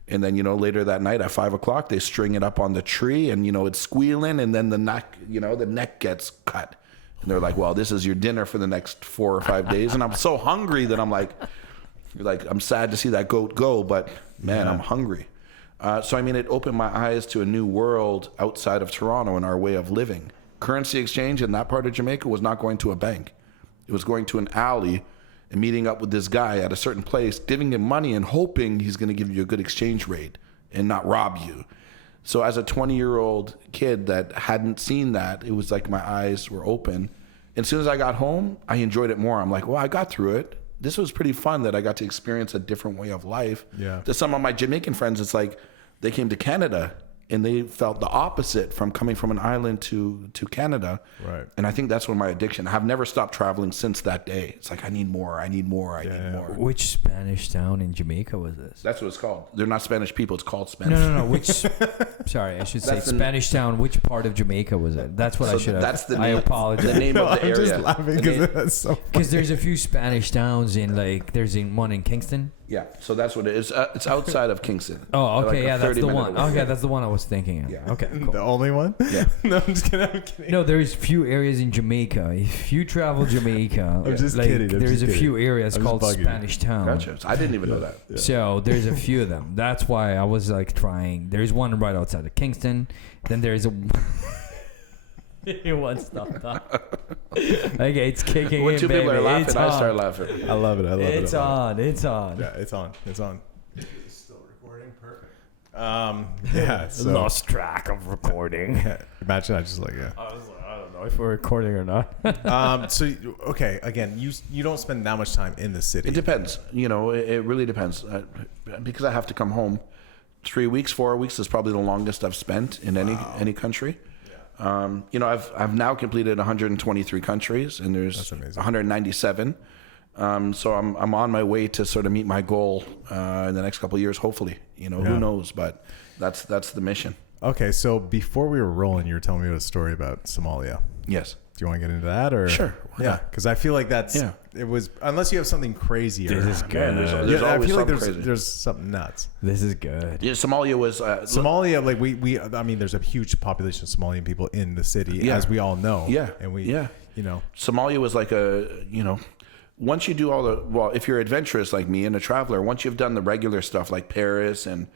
And then, later that night at 5:00, they string it up on the tree and, it's squealing. And then the neck gets cut. And they're like, well, this is your dinner for the next 4 or 5 days. And I'm so hungry that I'm like, I'm sad to see that goat go, but man, I'm hungry. So, it opened my eyes to a new world outside of Toronto and our way of living. Currency exchange in that part of Jamaica was not going to a bank. It was going to an alley and meeting up with this guy at a certain place, giving him money and hoping he's going to give you a good exchange rate and not rob you. So as a 20-year-old kid that hadn't seen that, it was like my eyes were open. And as soon as I got home, I enjoyed it more. I'm like, well, I got through it. This was pretty fun that I got to experience a different way of life. Yeah. To some of my Jamaican friends, it's like they came to Canada and they felt the opposite from coming from an island to Canada. Right. And I think that's when my addiction. I've never stopped traveling since that day. It's like, I need more. I need more. Which Spanish town in Jamaica was this? That's what it's called. They're not Spanish people. It's called Spanish. No. Which? Sorry, I should say Spanish town. Which part of Jamaica was it? That's what I should have. That's the I name, apologize. The name of the area. I'm just laughing because that's so funny. Because there's a few Spanish towns in there's one in Kingston. Yeah, so that's what it is. It's outside of Kingston. Oh, okay, Like a yeah, that's the 30-minute one. away. Okay, that's the one I was thinking of. Yeah. Okay, cool. The only one? Yeah. No, I'm just kidding. I'm kidding. No, there's few areas in Jamaica. If you travel Jamaica, I'm just like, kidding. I'm there's just a kidding. few areas I'm just called bugging you. Spanish Town. Gotcha. I didn't even know that. Yeah. So there's a few of them. That's why I was like trying. There's one right outside of Kingston. Then there's a one stop. Okay, it's kicking When in, two baby. people are laughing, It's I on. start laughing. I love it. I love it. It's I love on. It's on. it. Yeah, it's on. It's on. It's still recording. Perfect. Yeah. So Lost track of recording. yeah, imagine I just like yeah. I was like, I don't know if we're recording or not. So okay, again, you don't spend that much time in the city. It depends. You know, it really depends. Because I have to come home 3 weeks, 4 weeks is probably the longest I've spent in any country. You know, I've now completed 123 countries, and there's 197. So I'm on my way to sort of meet my goal in the next couple of years, hopefully. You know, who knows? But that's the mission. Okay, so before we were rolling, you were telling me a story about Somalia. Yes. Do you want to get into that, or Sure. Yeah, because I feel like that's it was unless you have something crazy. This is good. There's I always feel like something crazy. there's something nuts. This is good. Yeah, Somalia was Somalia, like we I mean, there's a huge population of Somalian people in the city, as we all know. Yeah. and you know, Somalia was like once you do if you're adventurous like me and a traveler, once you've done the regular stuff like Paris and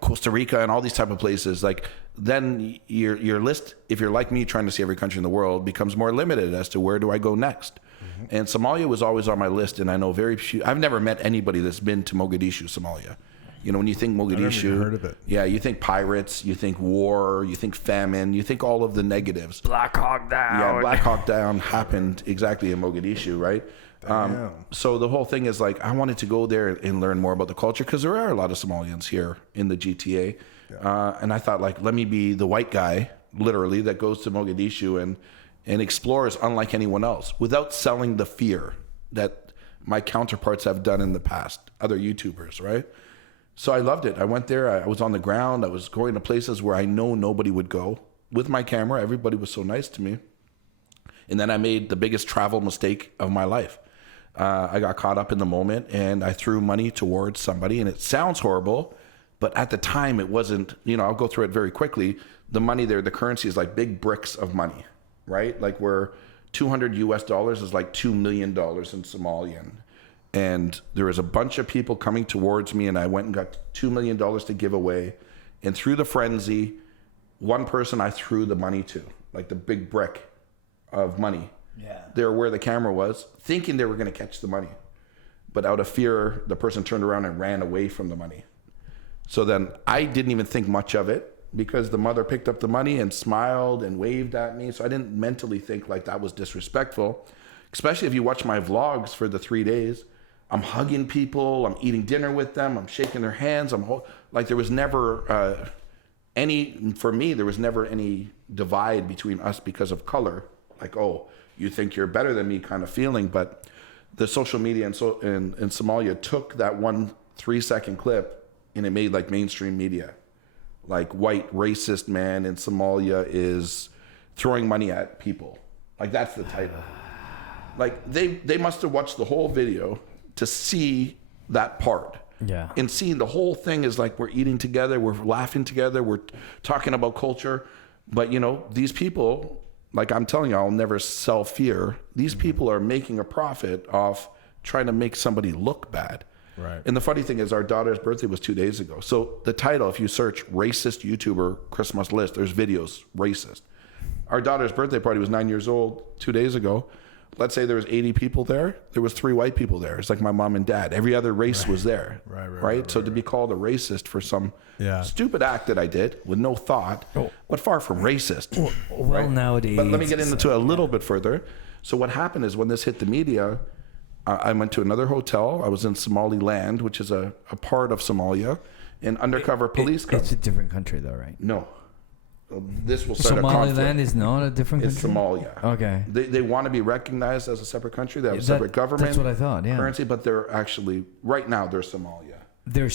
Costa Rica and all these type of places, like then your list, if you're like me trying to see every country in the world, becomes more limited as to where do I go next. Mm-hmm. And Somalia was always on my list, and I know very few. I've never met anybody that's been to Mogadishu, Somalia. You know, when you think Mogadishu, I've never heard of it. Yeah, you think pirates, you think war, you think famine, you think all of the negatives. Black Hawk Down. Yeah, Black Hawk Down happened exactly in Mogadishu, right? So the whole thing is like, I wanted to go there and learn more about the culture because there are a lot of Somalians here in the GTA. And I thought, like, let me be the white guy, literally, that goes to Mogadishu and explores unlike anyone else without selling the fear that my counterparts have done in the past, other YouTubers, right? So I loved it. I went there. I was on the ground. I was going to places where I know nobody would go with my camera. Everybody was so nice to me. And then I made the biggest travel mistake of my life. I got caught up in the moment and I threw money towards somebody, and it sounds horrible, but at the time it wasn't, I'll go through it very quickly. The money there, the currency is like big bricks of money, right? Like where $200 US is like $2 million in Somalian. And there was a bunch of people coming towards me, and I went and got $2 million to give away. And through the frenzy, one person I threw the money to, like the big brick of money. Yeah. They're where the camera was, thinking they were going to catch the money. But out of fear, the person turned around and ran away from the money. So then I didn't even think much of it because the mother picked up the money and smiled and waved at me. So I didn't mentally think like that was disrespectful, especially if you watch my vlogs for the 3 days. I'm hugging people, I'm eating dinner with them, I'm shaking their hands. Like there was never for me, there was never any divide between us because of color. Like, oh, you think you're better than me kind of feeling. But the social media in Somalia took that 1 3-second clip and it made like mainstream media. Like white racist man in Somalia is throwing money at people. Like that's the title. Like they must have watched the whole video to see that part. Yeah. And seeing the whole thing is like we're eating together, we're laughing together, we're talking about culture. But these people, like I'm telling you, I'll never sell fear. These people are making a profit off trying to make somebody look bad. Right. And the funny thing is our daughter's birthday was 2 days ago. So the title, if you search racist YouTuber Christmas list, there's videos racist. Our daughter's birthday party was 9 years old 2 days ago. Let's say there was 80 people there. There was 3 white people there. It's like my mom and dad. Every other race was there. Right. So to be called a racist for some stupid act that I did with no thought, but far from racist. Well, nowadays. But let me get into it a little bit further. So what happened is when this hit the media, I went to another hotel. I was in Somaliland, which is a part of Somalia, and undercover police come. It's a different country though, right? No. This will start a Somaliland conflict. is not a different country? It's Somalia. Okay. They want to be recognized as a separate country. They have a separate government. That's what I thought, yeah. Currency, but they're actually, right now, they're Somalia. They're in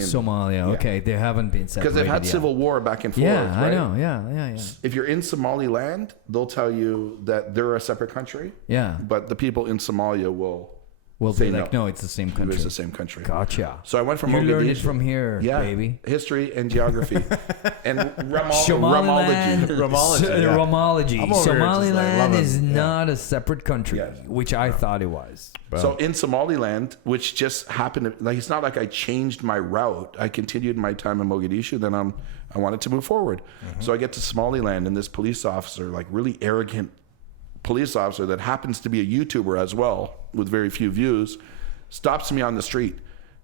Somalia. Okay, they haven't been separated Because they've had yet. civil war back and forth. Yeah, right? I know. Yeah. If you're in Somaliland, they'll tell you that they're a separate country. Yeah. But the people in Somalia will Well, they're like, no, it's the same country. It's the same country. Gotcha. So I went from You learned it Mogadishu. from here, baby. History and geography. And Somaliland. Ramology. Ramology. Somaliland is not a separate country, which I thought it was. So in Somaliland, which just happened, like it's not like I changed my route. I continued my time in Mogadishu. Then I wanted to move forward. So I get to Somaliland, and this police officer, like really arrogant police officer that happens to be a YouTuber as well, with very few views, stops me on the street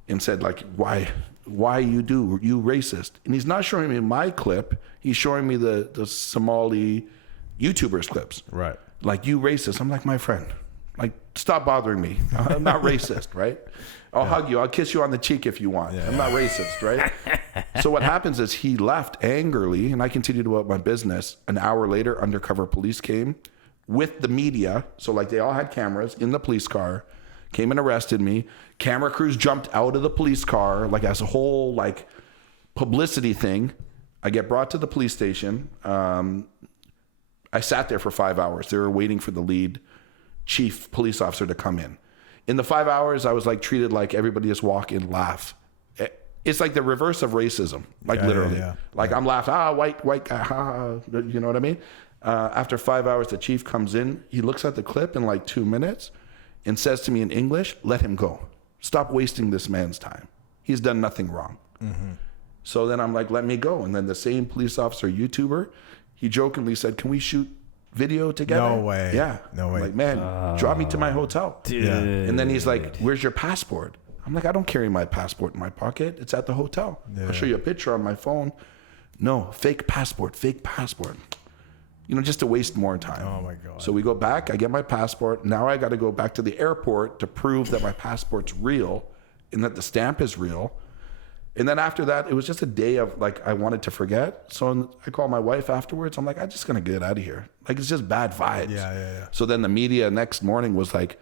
and said, like, why you racist? And he's not showing me my clip. He's showing me the Somali YouTubers clips. Right. Like, you racist. I'm like, my friend, like, stop bothering me. I'm not racist, right? I'll hug you. I'll kiss you on the cheek if you want. I'm not racist, right? So what happens is he left angrily, and I continued about my business. An hour later, undercover police came with the media. So like they all had cameras in the police car, came and arrested me. Camera crews jumped out of the police car, like as a whole like publicity thing. I get brought to the police station. I sat there for 5 hours. They were waiting for the lead chief police officer to come in. In the 5 hours, I was like treated like everybody just walk and laugh. It's like the reverse of racism, like literally. Like I'm laughing, white guy, you know what I mean? After 5 hours, the chief comes in. He looks at the clip in like 2 minutes and says to me in English, let him go. Stop wasting this man's time. He's done nothing wrong. Mm-hmm. So then I'm like, let me go. And then the same police officer, YouTuber, he jokingly said, can we shoot video together? No way. Yeah. No way. I'm like, man, drop me to my hotel. Dude. Yeah. And then he's like, where's your passport? I'm like, I don't carry my passport in my pocket. It's at the hotel. Yeah. I'll show you a picture on my phone. No, fake passport. You know, just to waste more time. Oh my God. So we go back, I get my passport. Now I got to go back to the airport to prove that my passport's real and that the stamp is real. And then after that, it was just a day of like, I wanted to forget. So I called my wife afterwards. I'm like, I'm just going to get out of here. Like, it's just bad vibes. Yeah. So So then the media next morning was like,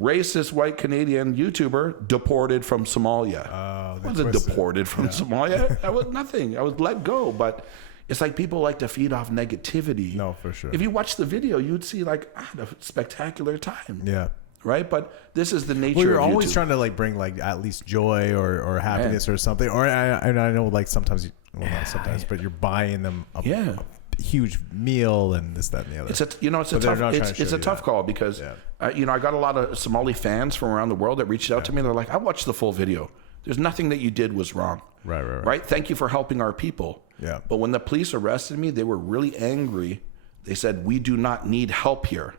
racist white Canadian YouTuber deported from Somalia. I wasn't deported from Somalia. I was nothing. I was let go. But it's like people like to feed off negativity. No, for sure. If you watch the video, you'd see like, I had a spectacular time. Yeah. Right? But this is the nature Well, you're of always YouTube. trying to like bring like at least joy or happiness or something. Or I know like sometimes, not sometimes, but you're buying them a huge meal and this, that, and the other. It's a tough call because I got a lot of Somali fans from around the world that reached out to me. They're like, I watched the full video. There's nothing that you did was wrong. Right? Thank you for helping our people. Yeah. But when the police arrested me, they were really angry. They said, we do not need help here.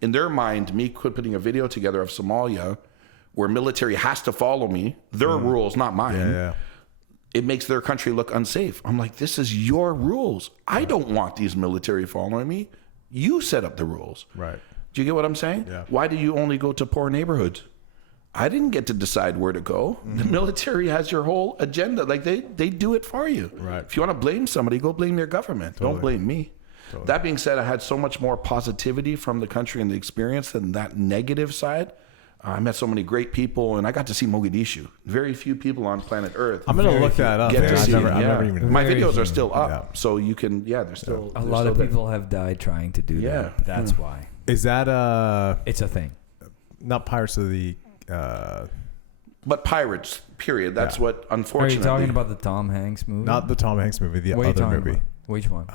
In their mind, me putting a video together of Somalia where military has to follow me, their rules, not mine. Yeah. It makes their country look unsafe. I'm like, this is your rules. I don't want these military following me. You set up the rules. Right. Do you get what I'm saying? Yeah. Why do you only go to poor neighborhoods? I didn't get to decide where to go. Mm-hmm. The military has your whole agenda. Like they do it for you. Right. If you want to blame somebody, go blame your government. Totally. Don't blame me. Totally. That being said, I had so much more positivity from the country and the experience than that negative side. I met so many great people, and I got to see Mogadishu. Very few people on planet Earth. I'm going to look that up. Get to see I've never even. My videos are still up, so you can. Yeah, they're still. A lot of people have died trying to do that. That's why. Is that It's a thing. Not Pirates of the? But pirates. Period. That's what. Unfortunately. Are you talking about the Tom Hanks movie? Not the Tom Hanks movie. The what other movie. About? Which one?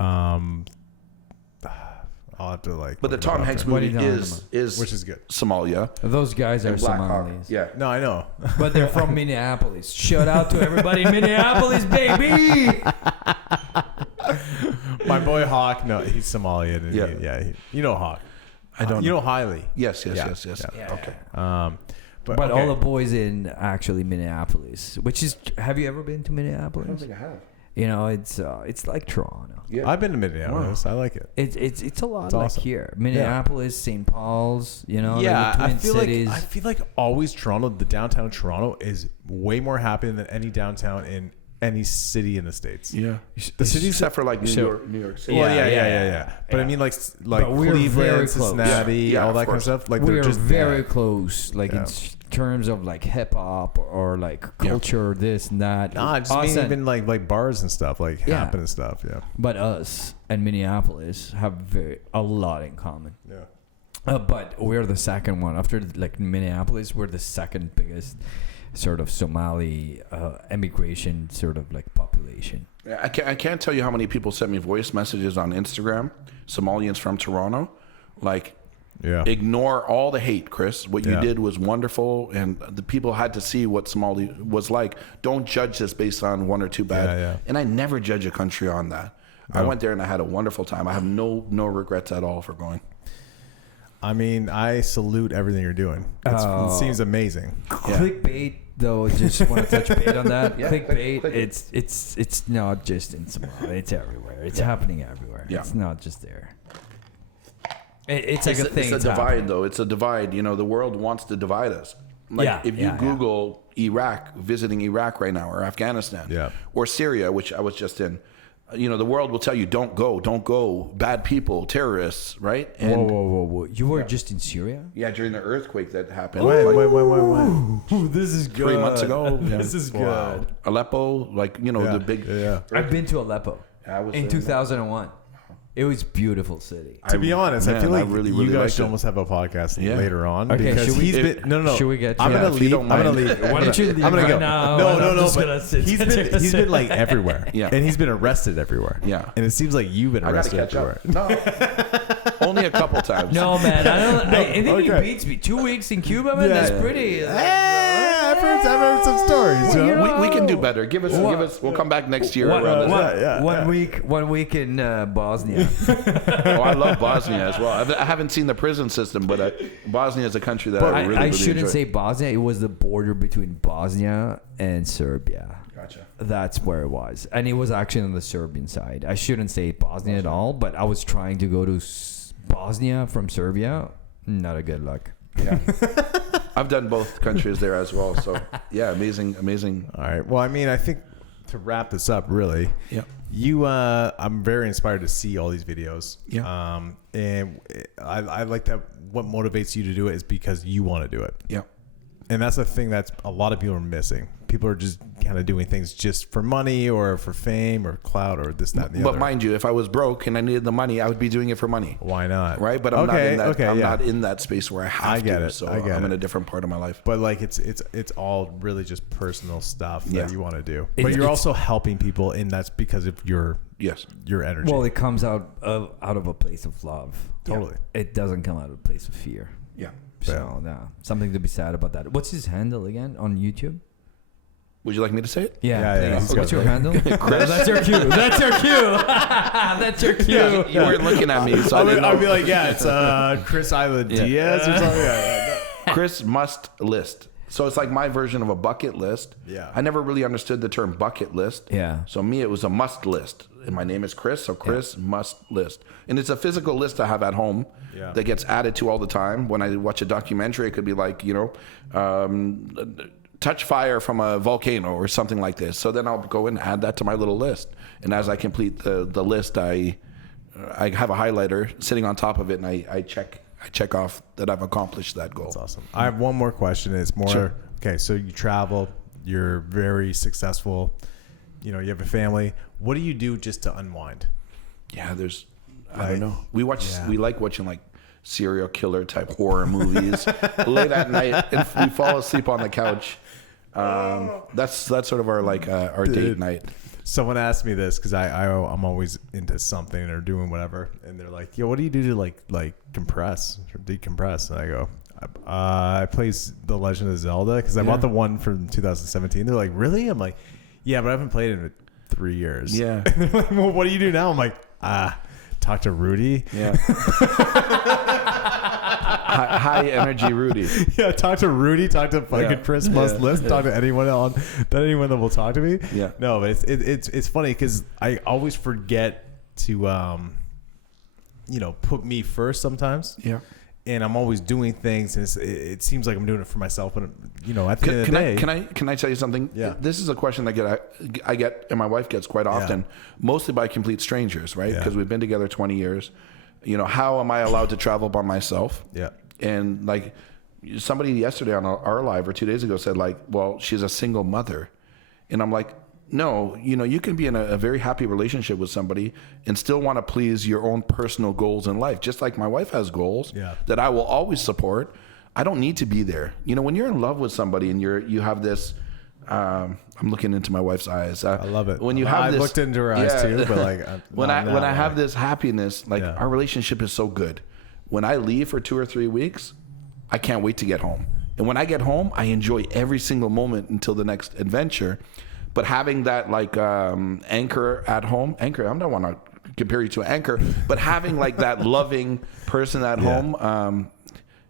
I'll have to like. But the Tom Hanks movie is which is good. Somalia. Those guys are Somalis. Yeah. No, I know. But they're from Minneapolis. Shout out to everybody in Minneapolis, baby. My boy Hawk. No, he's Somalian. And Yeah. You know Hawk. I don't. You know Hailey. Yes. Yeah. Okay. But okay. all the boys in actually Minneapolis, which is. Have you ever been to Minneapolis? I don't think I have. You know, it's like Toronto. Yeah. I've been to Minneapolis. I like it. It's a lot It's like awesome. here. Minneapolis, St. Paul's, you know. Yeah, the Twin I feel like always Toronto, the downtown Toronto is way more happening than any downtown in any city in the States. Yeah. The cities Except for like New York City. Well, yeah. But I mean, like But we're very Cleveland, close. Cincinnati, Yeah, all of that kind of course. stuff. Like we they're are just very there. close, like in terms of like hip hop or like culture, this and that. Nah, just mean even like bars and stuff, like happen and stuff. Yeah. But us and Minneapolis have a lot in common. Yeah. But we're the second one after like Minneapolis. We're the second biggest sort of Somali immigration sort of like population. I can't tell you how many people sent me voice messages on Instagram, Somalians from Toronto, like, ignore all the hate, Chris. What you did was wonderful, and the people had to see what Somali was like. Don't judge this based on one or two bad. And I never judge a country on that. I went there and I had a wonderful time. I have no regrets at all for going. I mean, I salute everything you're doing. It seems amazing. Clickbait, though. Just want to touch bait on that. Clickbait. It's not just in Somalia. It's everywhere. It's happening everywhere. It's not just there. It's like a thing. It's a divide, though. It's a divide. You know, the world wants to divide us. Like if you Google Iraq, visiting Iraq right now, or Afghanistan, or Syria, which I was just in. You know, the world will tell you, don't go, bad people, terrorists, right? And whoa. You were just in Syria? Yeah, during the earthquake that happened. Wait. This is good. 3 months ago. This is good. Aleppo, like, you know, the big... I've been to Aleppo in 2001. It was a beautiful city. To be honest, I feel like you guys should almost have a podcast later on. Okay, because no. Should we get? I'm gonna leave. I'm gonna leave. Why don't you leave? I'm gonna go. No. But he's been like everywhere. And he's been arrested everywhere. Yeah. And it seems like you've been arrested everywhere. No, only a couple times. No, man. I think he beats me. 2 weeks in Cuba, man. That's pretty. I've heard some stories. We can do better. Give us. We'll come back next year. One week in Bosnia. Oh, I love Bosnia as well. I haven't seen the prison system, but Bosnia is a country that I really shouldn't enjoy. say Bosnia. It was the border between Bosnia and Serbia. Gotcha. That's where it was, and it was actually on the Serbian side. I shouldn't say Bosnia at all, but I was trying to go to Bosnia from Serbia. Not a good luck. Yeah. I've done both countries there as well. So yeah, amazing. All right. Well, I mean, I think to wrap this up, really. Yeah. I'm very inspired to see all these videos. Yeah. And I like that. What motivates you to do it is because you want to do it. Yeah. And that's the thing that's a lot of people are missing. People are just kind of doing things just for money or for fame or clout or this, that, and the other. But mind you, if I was broke and I needed the money, I would be doing it for money. Why not? Right? But I'm not in that space where I have I get to. It. So I get I'm it. in a different part of my life. But like it's all really just personal stuff that you want to do. But you're also helping people, and that's because of your energy. Well, it comes out of a place of love. Totally. It doesn't come out of a place of fear. Yeah. So something to be sad about that. What's his handle again on YouTube? Would you like me to say it? Yeah. What's your handle? That's your cue. That's your cue. That's your cue. You weren't looking at me, so I'd be like, it's Chris Island Diaz or something. Chris Must List. So it's like my version of a bucket list. Yeah. I never really understood the term bucket list. Yeah. So me, it was a must list. And my name is Chris, so Chris Must List. And it's a physical list I have at home that gets added to all the time. When I watch a documentary, it could be like, touch fire from a volcano or something like this. So then I'll go and add that to my little list. And as I complete the list, I have a highlighter sitting on top of it, and I check off that I've accomplished that goal. That's awesome. I have one more question. It's more okay. So you travel, you're very successful. You have a family. What do you do just to unwind? Yeah, I don't know. We like watching like serial killer type horror movies late at night, and we fall asleep on the couch. That's sort of our date night. Someone asked me this because I'm always into something or doing whatever, and they're like, "Yo, what do you do to like compress or decompress?" And I go, "I play The Legend of Zelda because I bought the one from 2017." They're like, "Really?" I'm like, "Yeah, but I haven't played it in 3 years." Yeah. And they're like, "Well, what do you do now?" I'm like, talk to Rudy." Yeah. High energy Rudy. Yeah, talk to Rudy. Talk to fucking Chris Must List. Talk to anyone that will talk to me. Yeah. No, but it's funny because I always forget to put me first sometimes. Yeah. And I'm always doing things, and it seems like I'm doing it for myself. But at the end of the day, can I tell you something? Yeah. This is a question I get, and my wife gets quite often, mostly by complete strangers, right? Because we've been together 20 years. How am I allowed to travel by myself? Yeah. And like somebody yesterday on our live or 2 days ago said like, well, she's a single mother, and I'm like, No, you can be in a very happy relationship with somebody and still want to please your own personal goals in life. Just like my wife has goals that I will always support. I don't need to be there. When you're in love with somebody and you have this, I'm looking into my wife's eyes. I love it. When you have I looked into her eyes too, but like when I have this happiness, like our relationship is so good. When I leave for 2 or 3 weeks, I can't wait to get home. And when I get home, I enjoy every single moment until the next adventure. But having that like anchor at home, I don't want to compare you to an anchor, but having like that loving person at home,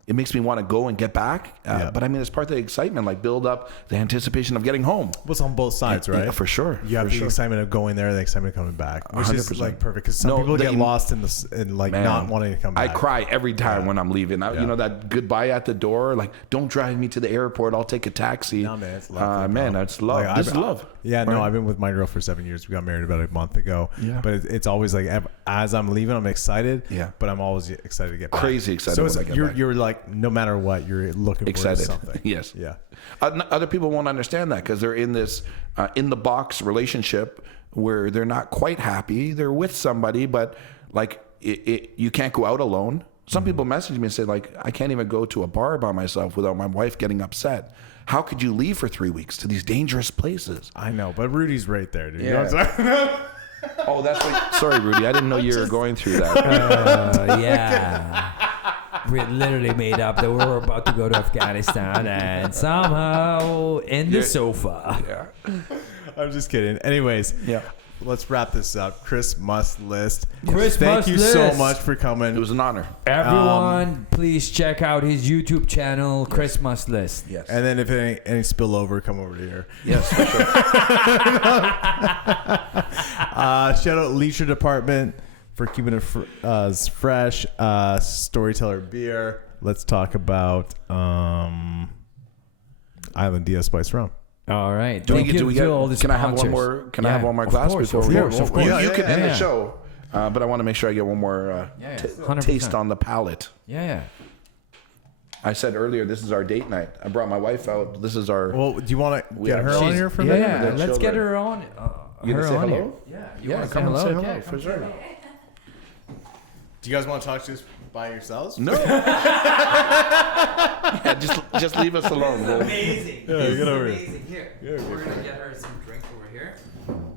it makes me want to go and get back. But I mean, it's part of the excitement, like build up the anticipation of getting home. Well, it's on both sides, right? Yeah, for sure. You have the excitement of going there, the excitement of coming back, which 100%. Is like perfect. Because some people get lost in like not wanting to come back. I cry every time when I'm leaving. That goodbye at the door, like, don't drive me to the airport. I'll take a taxi. No, man, it's love. That's love. Like, this is love. Yeah, no, I've been with my girl for 7 years. We got married about a month ago. Yeah. But it's always like, as I'm leaving, I'm excited. Yeah. But I'm always excited to get back. Crazy excited. So it's, you're like, no matter what, you're looking excited for something. Yes. Yeah. Other people won't understand that because they're in this in the box relationship where they're not quite happy. They're with somebody, but like you can't go out alone. Some people message me and say like, I can't even go to a bar by myself without my wife getting upset. How could you leave for 3 weeks to these dangerous places? I know, but Rudy's right there, dude. Yeah. You know what I'm saying? Oh, that's what. Sorry, Rudy. I didn't know you were going through that. Yeah. We literally made up that we were about to go to Afghanistan and somehow in the sofa. Yeah. I'm just kidding. Anyways. Yeah. Let's wrap this up. Chris Must List. Thank you so much for coming. It was an honor. Everyone, please check out his YouTube channel, Chris Must List. Yes. And then if any spillover, come over to here. Yes, for sure. Shout out Leisure Department for keeping it fresh. Storyteller Beer. Let's talk about Island Diaz Spice Rum. All right. Can I have one more? Can I have one more glass before we go? Of course. You can end the show, but I want to make sure I get one more taste on the palate. Yeah. I said earlier, this is our date night. I brought my wife out. This is our. Well, do you want to get her on here for a minute? Yeah, let's get her on. You want to say hello? Yeah. Come and say hello for sure. Do you guys want to talk to us by yourselves? No. just leave us alone. This is amazing. Yeah, this get is over amazing. Here, we're gonna get her some drink over here.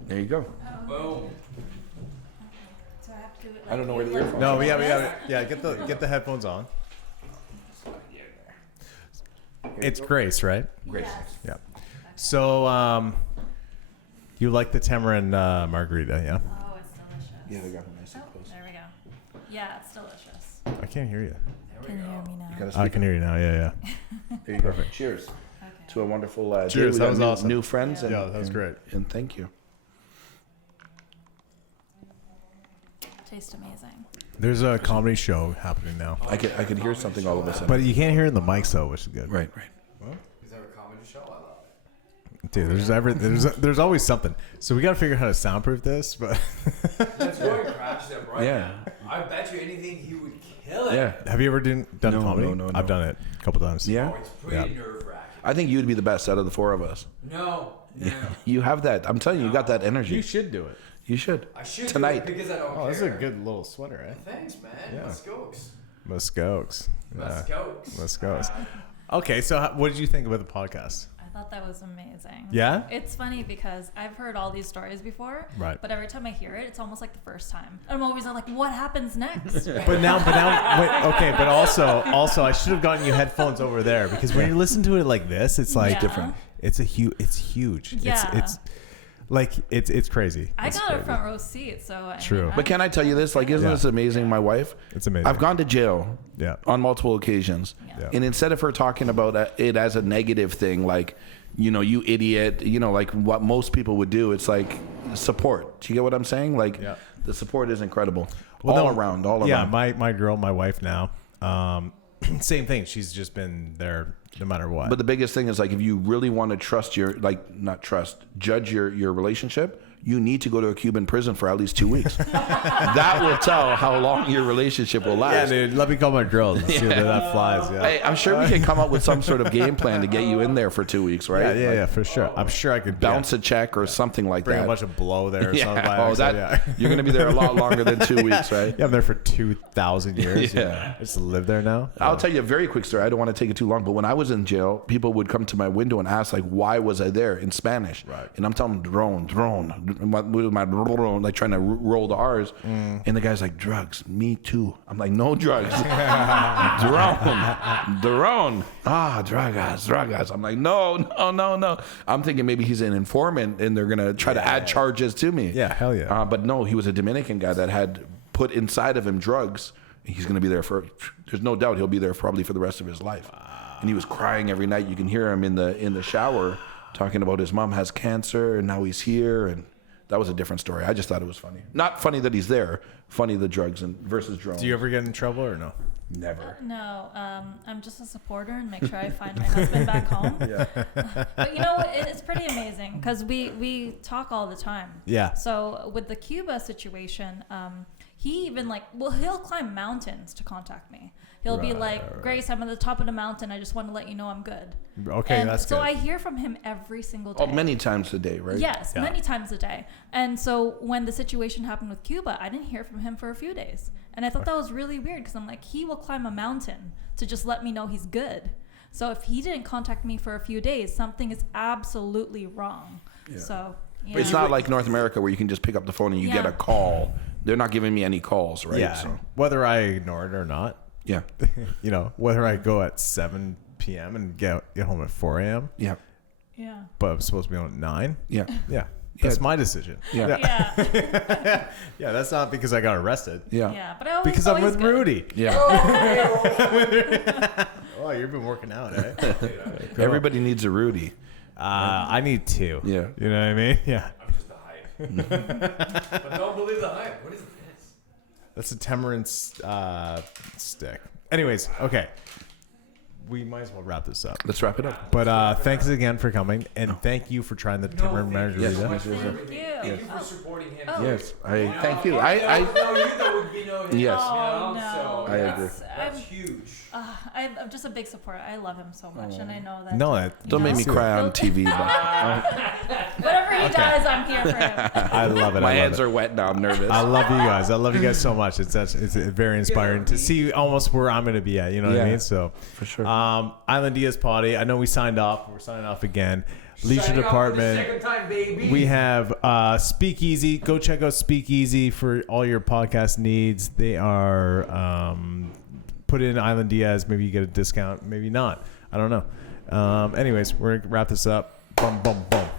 There you go. Boom. So I have to do it. I don't know where the earphones. No, we got it. Yeah, get the headphones on. It's Grace, right? Grace. Yeah. So, you like the tamarind margarita, yeah? Oh, it's delicious. Yeah, they got them nice and close. There we go. Yeah, it's delicious. I can't hear you. Can you hear me now? I can hear you now. Yeah. There you go. Cheers to a wonderful Cheers. Day. That was awesome. New friends. Yeah, that was great. And thank you. Tastes amazing. There's a comedy show happening now. I could hear something all of a sudden. But you can't hear it in the mics though, which is good. Right. Well, Is there a comedy show? I love it. Dude, there's always something. So we got to figure out how to soundproof this, but That's why he crashed that right Yeah. now. I bet you anything he would kill it. Yeah. have you ever done comedy? No. I've done it a couple times. Yeah. Oh, it's pretty nerve-wracking. I think you'd be the best out of the four of us. No. You have that. I'm telling you, you got that energy. You should do it. You should. I should Tonight. do it because I don't care. Oh, this is a good little sweater, eh? Thanks, man. Yeah. Muskokes. Muskokes. Okay, so what did you think about the podcast? I thought that was amazing. Yeah? It's funny because I've heard all these stories before. Right. But every time I hear it, it's almost like the first time. I'm always like, what happens next? But now, wait, okay, but also, I should have gotten you headphones over there because when you listen to it like this, it's like different. It's huge. Yeah. It's like it's crazy. I got a front row seat, so True. But can I tell you this? Like, isn't this amazing? My wife. It's amazing. I've gone to jail. Yeah. On multiple occasions. Yeah. And instead of her talking about it as a negative thing, like, you idiot, like what most people would do, it's like support. Do you get what I'm saying? Like, the support is incredible. All around. Yeah, my girl, my wife now, same thing. She's just been there no matter what. But the biggest thing is, like, if you really want to trust judge your relationship, you need to go to a Cuban prison for at least 2 weeks. That will tell how long your relationship will last. Yeah, dude. Let me call my drill. Let's see whether that flies. Yeah. Hey, I'm sure we can come up with some sort of game plan to get you in there for 2 weeks, right? Yeah, for sure. I'm sure I could bounce a check or something like bring that. a bunch of blow there or something. You're going to be there a lot longer than 2 weeks, right? Yeah, I'm there for 2,000 years. I just live there now. I'll tell you a very quick story. I don't want to take it too long, but when I was in jail, people would come to my window and ask, like, why was I there in Spanish? Right. And I'm telling them, drone, with my like trying to roll the R's. And the guy's like, drugs, me too. I'm like, no drugs. Drone. Drugas. I'm like, no. I'm thinking maybe he's an informant and they're going to try to add charges to me. Yeah, hell yeah. But no, he was a Dominican guy that had put inside of him drugs. He's going to be there there's no doubt he'll be there probably for the rest of his life. And he was crying every night. You can hear him in the shower talking about his mom has cancer and now he's here. And that was a different story. I just thought it was funny. Not funny that he's there. Funny the drugs versus drones. Do you ever get in trouble or no? Never. No, I'm just a supporter and make sure I find my husband back home. Yeah. But you know, it's pretty amazing because we talk all the time. Yeah. So with the Cuba situation, he even he'll climb mountains to contact me. He'll be like, Grace, I'm at the top of the mountain. I just want to let you know I'm good. Okay, and that's so good. I hear from him every single day. Oh, many times a day, right? Yes, many times a day. And so when the situation happened with Cuba, I didn't hear from him for a few days. And I thought that was really weird because I'm like, he will climb a mountain to just let me know he's good. So if he didn't contact me for a few days, something is absolutely wrong. Yeah. So it's not like North America where you can just pick up the phone and you get a call. They're not giving me any calls, right? Yeah. So. Whether I ignore it or not. Yeah. Whether I go at 7 p.m. and get home at 4 a.m. Yeah. Yeah. But I'm supposed to be on at 9. Yeah. Yeah. That's my decision. Yeah. Yeah, that's not because I got arrested. Yeah. Yeah, but I always because I'm with good. Rudy. Yeah. Oh, you've been working out, eh? Cool. Everybody needs a Rudy. I need 2. Yeah. You know what I mean? Yeah. I'm just the hype. But don't believe the hype. What is this? That's a tamarind stick. Anyways, okay. We might as well wrap this up. Let's wrap it up. But thanks again for coming, and thank you for trying the tamarind margarita. Yes. Thank you. Thank you for supporting him. Yes. Thank you. Yes. Oh, no. I agree. That's huge. I'm just a big supporter. I love him so much, and I know that. No, Don't make me cry on TV. Whatever he does, I'm here for him. I love it. My hands are wet now. I'm nervous. I love you guys. I love you guys so much. It's very inspiring to see almost where I'm going to be at. You know what I mean? So for sure. Island Diaz Poddy. I know we signed off. We're signing off again. Leisure Department. Second time, baby. We have SpeakEZY. Go check out SpeakEZY for all your podcast needs. They are put in Island Diaz. Maybe you get a discount. Maybe not. I don't know. Anyways, we're going to wrap this up. Boom, boom, boom.